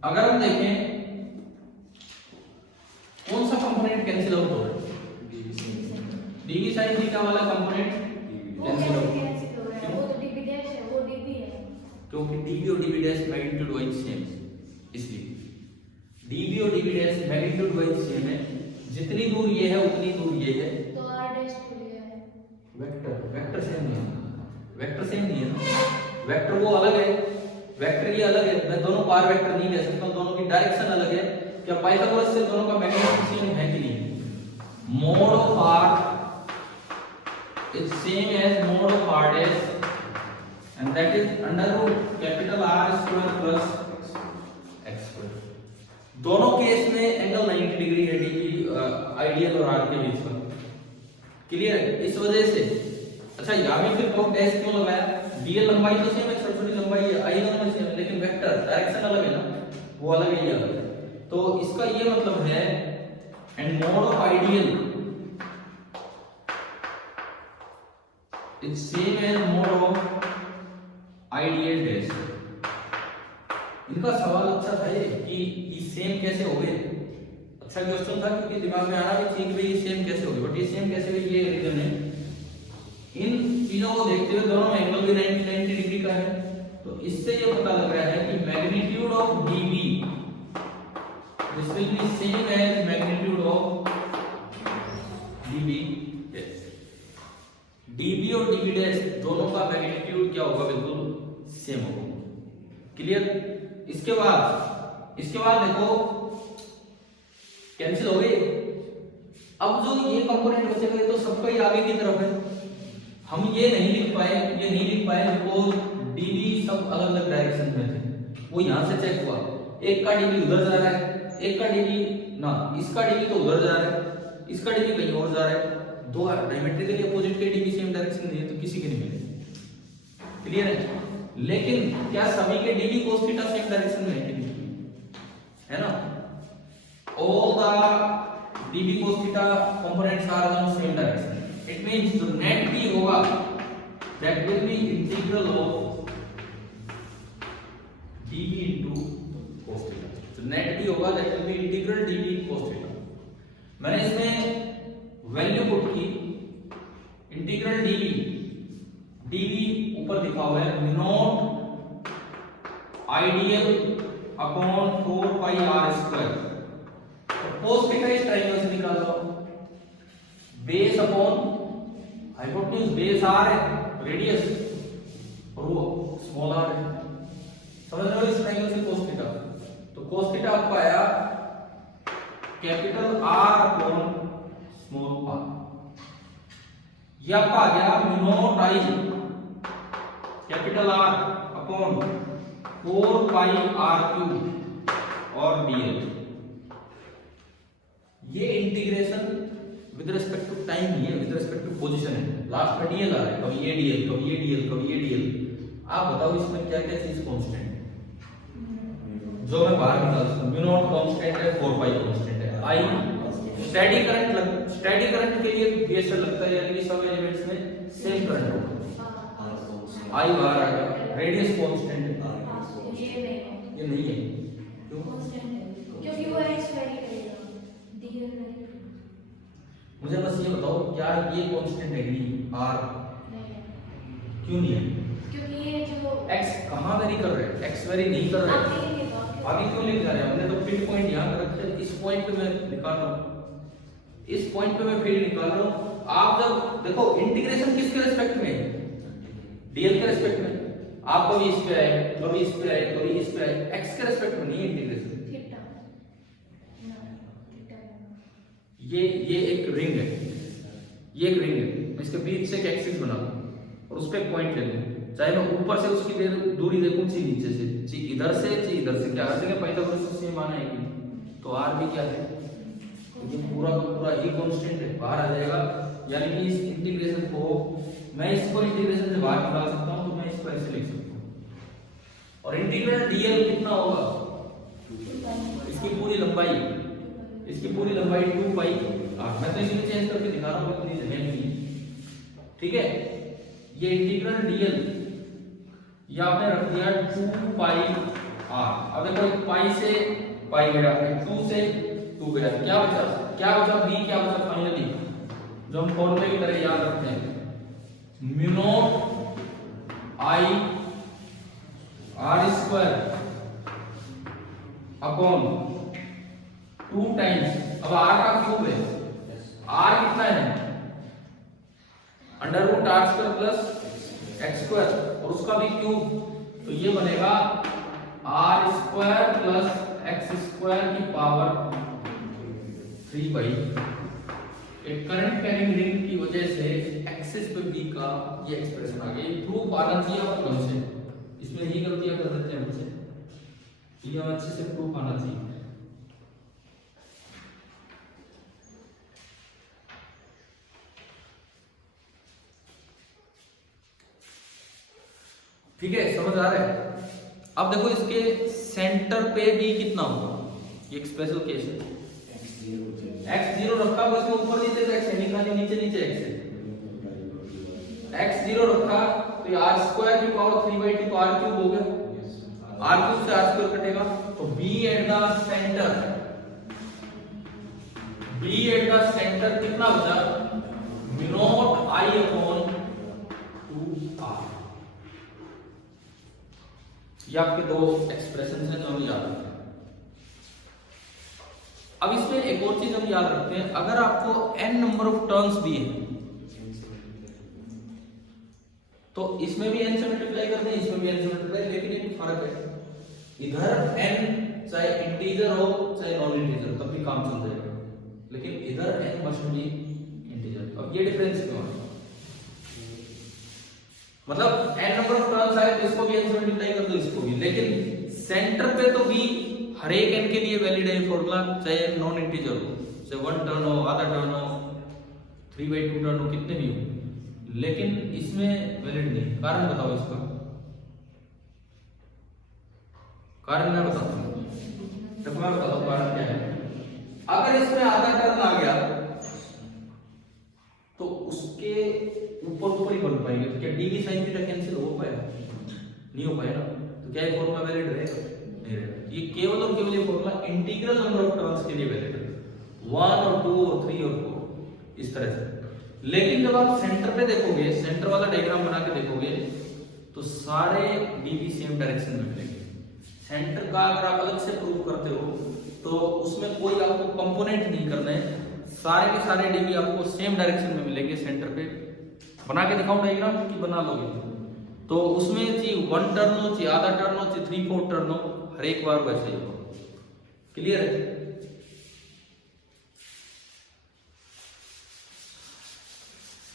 अगर हम देखें कौन सा कंपोनेंट कैंसिल आउट हो रहा है, डीबी साइन थीटा वाला कंपोनेंट कैंसिल आउट हो रहा है, वो तो डीबी डैश है, वो डीबी है, क्योंकि डीबी और DB dash magnitude wise same, इसलिए डीबी और DB dash magnitude wise same है, जितनी दूर ये है उतनी दूर ये है, तो आर डैश को लिया है, वेक्टर वेक्टर सेम नहीं है, वेक्टर सेम नहीं है ना, वेक्टर वो अलग है, वेक्टर ये अलग है, मैं दोनों को आर वेक्टर नहीं कह सकता, दोनों की डायरेक्शन अलग है। क्या पाइथागोरस से दोनों का मैग्नीट्यूड सेम है कि नहीं, mod of R is same as mode of r dash, and that is under root capital R square plus x square। दोनों केस में एंगल 90 डिग्री है डीबी आइडियल और आर के बीच में, क्लियर है। इस वजह से अच्छा यहाँ भी फिर बहुत डैश क्यों लगाया, डीएल लंबाई तो सेम है, छोटी लंबाई है, आई लंबाई सेम है, लेकिन वेक्टर डायरेक्शन अलग है ना, वो अलग है, ये अलग है। तो इसका ये मतलब है, and mod of I DL it's same as mod of I DL dash. इनका सवाल अच्छा था ये कि सेम कैसे हो गए, अच्छा क्वेश्चन था, क्योंकि दिमाग में आ रहा है कि भाई ये सेम कैसे हो गए, बट ये सेम कैसे हुए ये रीजन है। इन चीजों को देखते हुए दोनों में एंगल भी 90 डिग्री का है, तो इससे ये पता लग रहा है कि magnitude of DB this will be same as magnitude of DB dash. DB और डीबी डैश दोनों का मैग्नीट्यूड क्या होगा, बिल्कुल सेम होगा, क्लियर। इसके बाद देखो कैंसिल हो गई। अब जो ये कंपोनेंट बचेगा ये तो सबका ही आगे की तरफ है, हम ये नहीं लिख पाए बिकॉज डीबी सब अलग अलग डायरेक्शन में थे। वो यहाँ से चेक हुआ, एक का डीबी उधर जा रहा है, एक का डीबी ना, इसका डीबी तो उधर जा रहा है, इसका डीबी कहीं और जा रहा है। दो डायमेट्रिकली अपोजिट के डीबी सेम डायरेक्शन में है तो किसी के नहीं मिले। क्लियर है? लेकिन क्या सभी के dB cos theta same direction में है कि नहीं? है ना? All the dB cos theta components are in same direction. It means the net B होगा that will be integral of dB into cos theta. So net B होगा that will be integral dB cos theta. मैंने इसमें value put की integral dB ऊपर लिखा हुआ है mu not ideal upon 4 pi r square. cos theta इस triangle से निकाल लो, base upon hypotenuse, base r है, रेडियस और वो स्मॉल r है। समझ रहे हो इस ट्रायंगल से cos थीटा? तो cos थीटा आपको आया capital R upon small r। ये आपका आ गया mu not i capital R upon 4 pi r cube और dl। ये integration with respect to time नहीं है, विद रिस्पेक्ट टू पोजीशन है। लास्ट में डीएल आ रहा है, कभी ये डीएल, कभी ये डीएल, कभी ये डीएल। आप बताओ इसमें क्या क्या चीज कांस्टेंट है जो मैं बाहर निकाल सकता हूं? म्यू नॉट कांस्टेंट है, 4 पाई कांस्टेंट है, आई स्टेडी करंट के लिए बीएसएल लगता है, यानी कि सब एलिमेंट्स में सेम करंट होगा। आई बाहर आ गया, रेडियस कांस्टेंट है, ये नहीं है क्यों? क्योंकि वो x वेरी करेगा, dl नहीं। मुझे बस ये बताओ क्या ये कांस्टेंट है डी आर? क्यों नहीं है? क्योंकि ये जो x कहां वेरी कर रहे हैं? x वेरी नहीं कर रहे हैं। आगे क्यों लिख जा रहे हैं? हमने तो पिन पॉइंट यहां पर रखा है, इस पॉइंट पे मैं निकाल रहा हूं, इस पॉइंट पे मैं फील्ड निकाल रहा हूं। आप जब देखो इंटीग्रेशन किसके रिस्पेक्ट में है? डीएल के रिस्पेक्ट में। आप कभी इस पे आए, कभी इस पे आए, कभी इस पे आए, x के रिस्पेक्ट में नहीं है इंटीग्रेशन। ये एक रिंग है, ये एक रिंग है, मैं इसके बीच से एक एक्सिस बना दूं और उस पे एक पॉइंट ले लूं, चाहे मैं ऊपर से उसकी दूरी देखूं, ची नीचे से, ची इधर से, ची इधर से, क्या हर जगह पाइथागोरस से माना है कि तो r भी क्या है? ये पूरा का पूरा ही कांस्टेंट है, बाहर आ जाएगा। यानी कि इस इंटीग्रेशन को मैं इसको इंटीग्रेशन से बाहर निकाल सकता हूं, तो मैं इसको ऐसे लिख सकता हूं। और इंटीग्रल dl कितना होगा? इसकी पूरी लंबाई, इसकी पूरी लंबाई 2 पाई r। मैं तो इसमें चेंज करके दिखा रहा हूं, इतनी जगह नहीं है। ठीक है, ये इंटीग्रल dl ये आपने रख दिया 2 पाई r। अब देखो पाई से पाई गया, 2 से 2 गया, क्या बचा? b क्या बचा फाइनली, जो हम फॉर्मूले की तरह याद रखते हैं, mu not i r square upon 2 times, अब r का क्यूब है, r कितना है? Under root r square plus x square और उसका भी क्यूब, तो ये बनेगा r square plus x square की पावर 3 बाई। एक करंट कैरिंग रिंग की वजह से एक्सिस पे b का ये एक्सप्रेशन आ गया। प्रूफ आना चाहिए आपको ढंग से, इसमें यही गलतियां कर देते हैं बच्चे, ये अच्छे से प्रूफ आना चाहिए। ठीक है, समझ आ रहा है? अब देखो इसके सेंटर पे भी कितना होगा, ये एक स्पेशल केस है। x0 रखा बस में ऊपर नीचे तो x है, निकाली नीचे नीचे x है। x0 रखा तो ये r स्क्वायर की पावर 3/2 तो r क्यूब हो गया, r क्यूब से r स्क्वायर कटेगा, तो b एट द सेंटर कितना बचा? Mu not i upon 2r। ये आपके दो एक्सप्रेशन हैं जो हम याद रखते हैं। अब इसमें एक और चीज हम याद रखते हैं, अगर आपको n नंबर ऑफ टर्न्स दिए हैं तो इसमें भी n से मल्टीप्लाई कर दें, इसमें भी n से मल्टीप्लाई, लेकिन एक फर्क है, इधर n चाहे इंटीजर हो चाहे नॉन इंटीजर तब भी काम चल जाएगा, लेकिन इधर n मस्ट बी इंटीजर। अब ये डिफरेंस क्यों है? मतलब n नंबर ऑफ टर्न्स आए तो इसको भी n से मल्टीप्लाई कर दो, इसको भी। लेकिन सेंटर पे तो भी हर एक n के लिए वैलिड है फॉर्मूला, चाहे नॉन इंटीजर हो, चाहे 1 टर्न हो, आधा टर्न हो, 3/2 टर्न हो, कितने भी हो, लेकिन इसमें वैलिड नहीं। कारण बताओ इसका, कारण मैं बताता हूँ, तो मैं बताता हूँ कारण क्या है। अगर इसमें आधा टर्न आ गया तो उसके ऊपर ही बन पाएंगे, तो क्या डी की साइन थीटा कैंसिल हो पाएगा? नहीं हो पाएगा। तो क्या ये फॉर्मूला वैलिड रहेगा? नहीं रहेगा। ये केवल और केवल ये formula integral number of terms के लिए वैलिड है, 1 और 2 और 3 और 4 इस तरह से। लेकिन जब आप सेंटर पे देखोगे, सेंटर वाला डायग्राम बना के देखोगे, तो सारे डी भी सेम डायरेक्शन में मिलेंगे। सेंटर का अगर आप अलग से प्रूव करते हो तो उसमें कोई आपको कंपोनेंट नहीं करना है, सारे के सारे डी भी आपको सेम डायरेक्शन में मिलेंगे सेंटर पे। बना के दिखाऊं डायग्राम कि बना लोगे? तो उसमें चाहे 1 टर्न हो, चाहे आधा टर्न हो, चाहे 3/4 टर्न हो, हर एक बार वैसे ही हो। क्लियर है?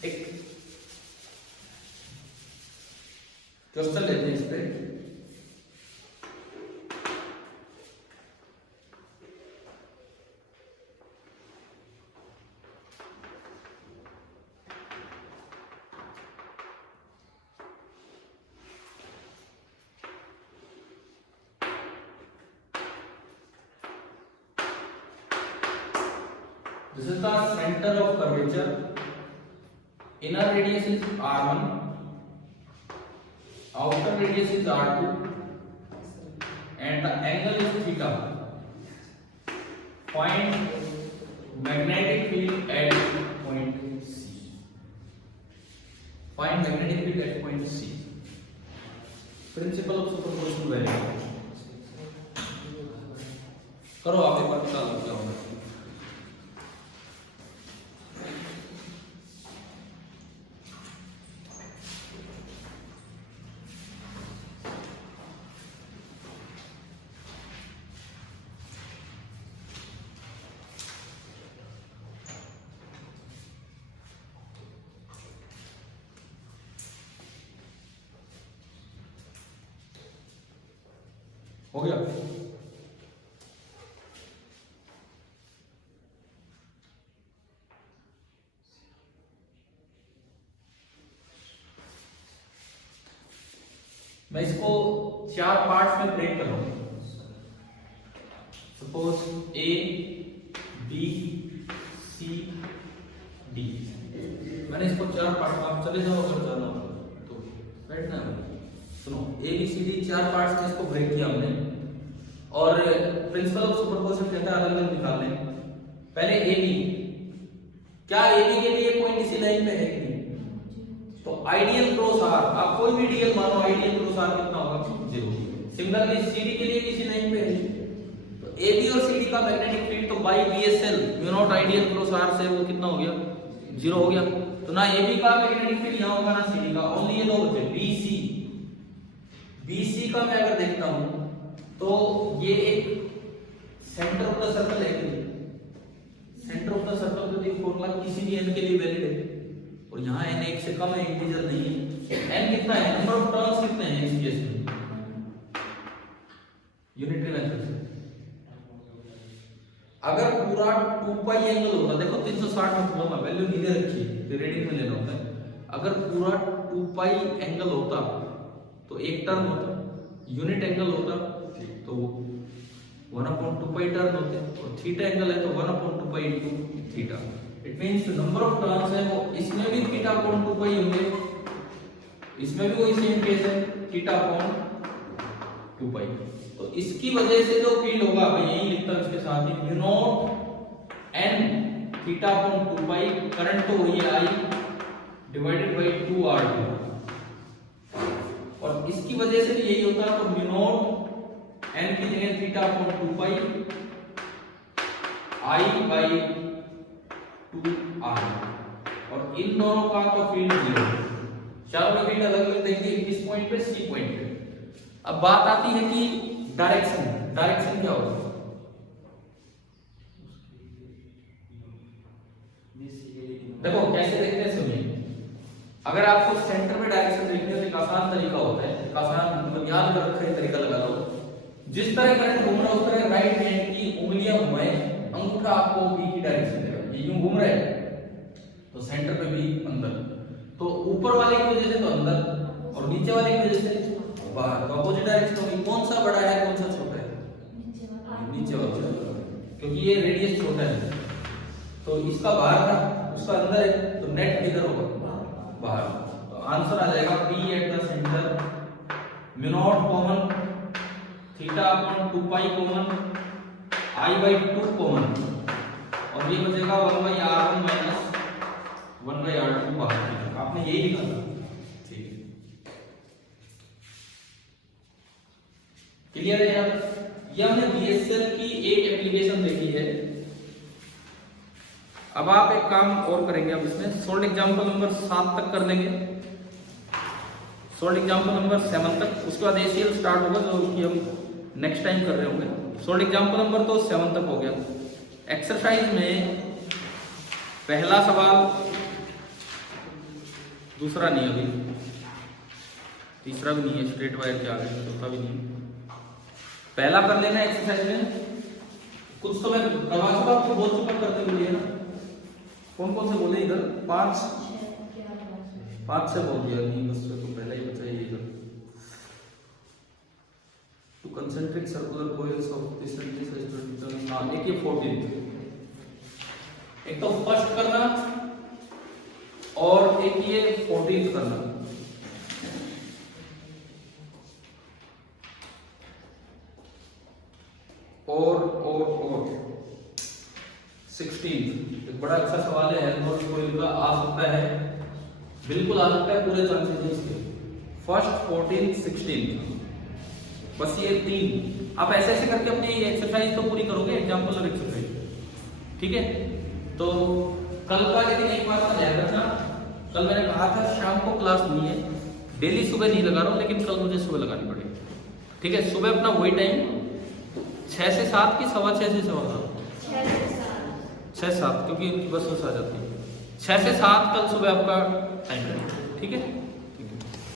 एक क्वेश्चन लेते हैं इस पे। This is the center of curvature. Inner radius is r1, outer radius is r2, and the angle is theta. Find magnetic field at point C. Find magnetic field at point C. Principle of superposition value. करो आप एक बार पता लग क्या होगा। हो गया? मैं इसको 4 पार्ट्स में ब्रेक कर रहा हूं। सपोज ए, बी, सी, डी। मैंने इसको 4 पार्ट में, आप चले जाओ अगर जाना हो तो बैठना है। सुनो, A B C D 4 parts में इसको ब्रेक किया हमने, और प्रिंसिपल ऑफ सुपरपोजिशन कहता है अलग अलग निकाल लें। पहले ए बी, क्या ए बी के लिए पॉइंट इसी लाइन पे है कि नहीं? तो आइडियल क्रॉस आर, आप कोई भी डीएल मानो, आइडियल क्रॉस आर कितना होगा? 0। सिमिलरली सीडी के लिए किसी लाइन पे है, तो एबी और सीडी का मैग्नेटिक फील्ड तो by BSL mu not I DL cross R से वो कितना हो गया? 0 हो गया। तो ना एबी का मैग्नेटिक फील्ड यहां होगा, ना सीडी का, ओनली ये दो बचे बीसी। बीसी का मैं अगर देखता हूं तो ये एक सेंटर ऑफ द सर्कल है, सेंटर ऑफ द सर्कल तो ये फॉर्मूला किसी भी n के लिए वैलिड है, और यहाँ n 1 से कम है, इंटीजर नहीं है। n कितना है? नंबर ऑफ टर्न्स कितने हैं इस केस में? यूनिटरी मेथड से अगर पूरा 2 पाई एंगल होता, देखो 360 में बोलूंगा, वैल्यू नीचे रखी है, रीडिंग में लेना होता है। अगर पूरा 2 पाई एंगल होता तो एक टर्न होता, यूनिट एंगल होता तो 1/2 पाई टर्न होते, और थीटा एंगल है तो 1/2 पाई into theta. It means number of turns है वो इसमें भी थीटा अपॉन 2 पाई होंगे, इसमें भी वही सेम केस है, थीटा अपॉन 2 पाई। तो इसकी वजह से जो फील्ड होगा, मैं यही लिखता हूं इसके साथ ही, mu naught n theta upon 2 pi, current तो वही है I डिवाइडेड बाय 2r2, और इसकी वजह से भी यही होता, तो म्यू नॉट n की जगह theta upon 2 pi I by 2r, और इन दोनों का तो फील्ड 0। चारों का फील्ड अलग अलग देंगे, किस पॉइंट पे? सी पॉइंट पे। अब बात आती है कि डायरेक्शन, डायरेक्शन क्या होगा? देखो कैसे देखते हैं, सुनिए। अगर आपको सेंटर में डायरेक्शन देखनी है तो तरीका होता है, एक आसान मतलब याद कर रखने का तरीका लगा लो। जिस तरह करंट घूम रहा है उस तरह राइट हैंड की उंगलियां घुमाएं, अंगूठा आपको पी की डायरेक्शन देगा। ये यूं घूम रहा है तो सेंटर पे भी अंदर, तो ऊपर वाले की वजह से तो अंदर और नीचे वाले की वजह से बाहर, तो अपोजिट डायरेक्शन होगी। कौन सा बड़ा है कौन सा छोटा है? नीचे वाला, क्योंकि ये रेडियस छोटा है। तो इसका बाहर था उसका अंदर है, तो नेट किधर होगा? बाहर। तो आंसर आ जाएगा P at the centre, mu naught common, theta upon 2 pi common, I by 2 common, और ये बचेगा 1 by r1 minus 1 by r2 बाहर। आपने यही लिखा था, ठीक है, क्लियर है यहाँ पर? ये हमने BSL की एक एप्लीकेशन देखी है। अब आप एक काम और करेंगे, अब इसमें सोल्ड एग्जांपल नंबर 7 तक कर लेंगे, सोल्ड एग्जांपल नंबर 7 तक, उसके बाद ACL स्टार्ट होगा जो कि हम नेक्स्ट टाइम कर रहे होंगे। सोल्ड एग्जांपल नंबर तो 7 तक हो गया। एक्सरसाइज में पहला सवाल, दूसरा नहीं अभी, तीसरा भी नहीं है, स्ट्रेट वायर के आगे, चौथा भी नहीं। पहला कर लेना एक्सरसाइज में, कुछ तो मैं करवा चुका आपको, बोल चुका करते हुए ना। कौन कौन से बोले इधर? 5 से बोल दिया, नहीं बस तो पहले ही बचा ये इधर। Two concentric circular coils of this and this is 27। हां, एक ये 14, एक तो फर्स्ट करना और एक ये 14 करना। और 16 एक बड़ा अच्छा सवाल है, हेल्महोल्ट्ज कॉइल का आ सकता है, बिल्कुल आ सकता है, पूरे चांसेस हैं इसके। फर्स्ट 14 16, बस ये 3 आप ऐसे ऐसे करके अपनी एक्सरसाइज तो पूरी करोगे, एग्जांपल और एक्सरसाइज, ठीक है। तो कल का लेकिन एक बात का ध्यान रखना, कल मैंने कहा था शाम को क्लास नहीं है, डेली सुबह नहीं लगा रहा हूं, लेकिन कल मुझे सुबह लगानी पड़ेगी, ठीक है। सुबह अपना वही टाइम 6 से 7 की 6:15 से 7:15, 6 से 7 क्योंकि इनकी बस आ जाती है। 6 से 7 कल सुबह आपका टाइम है, ठीक है।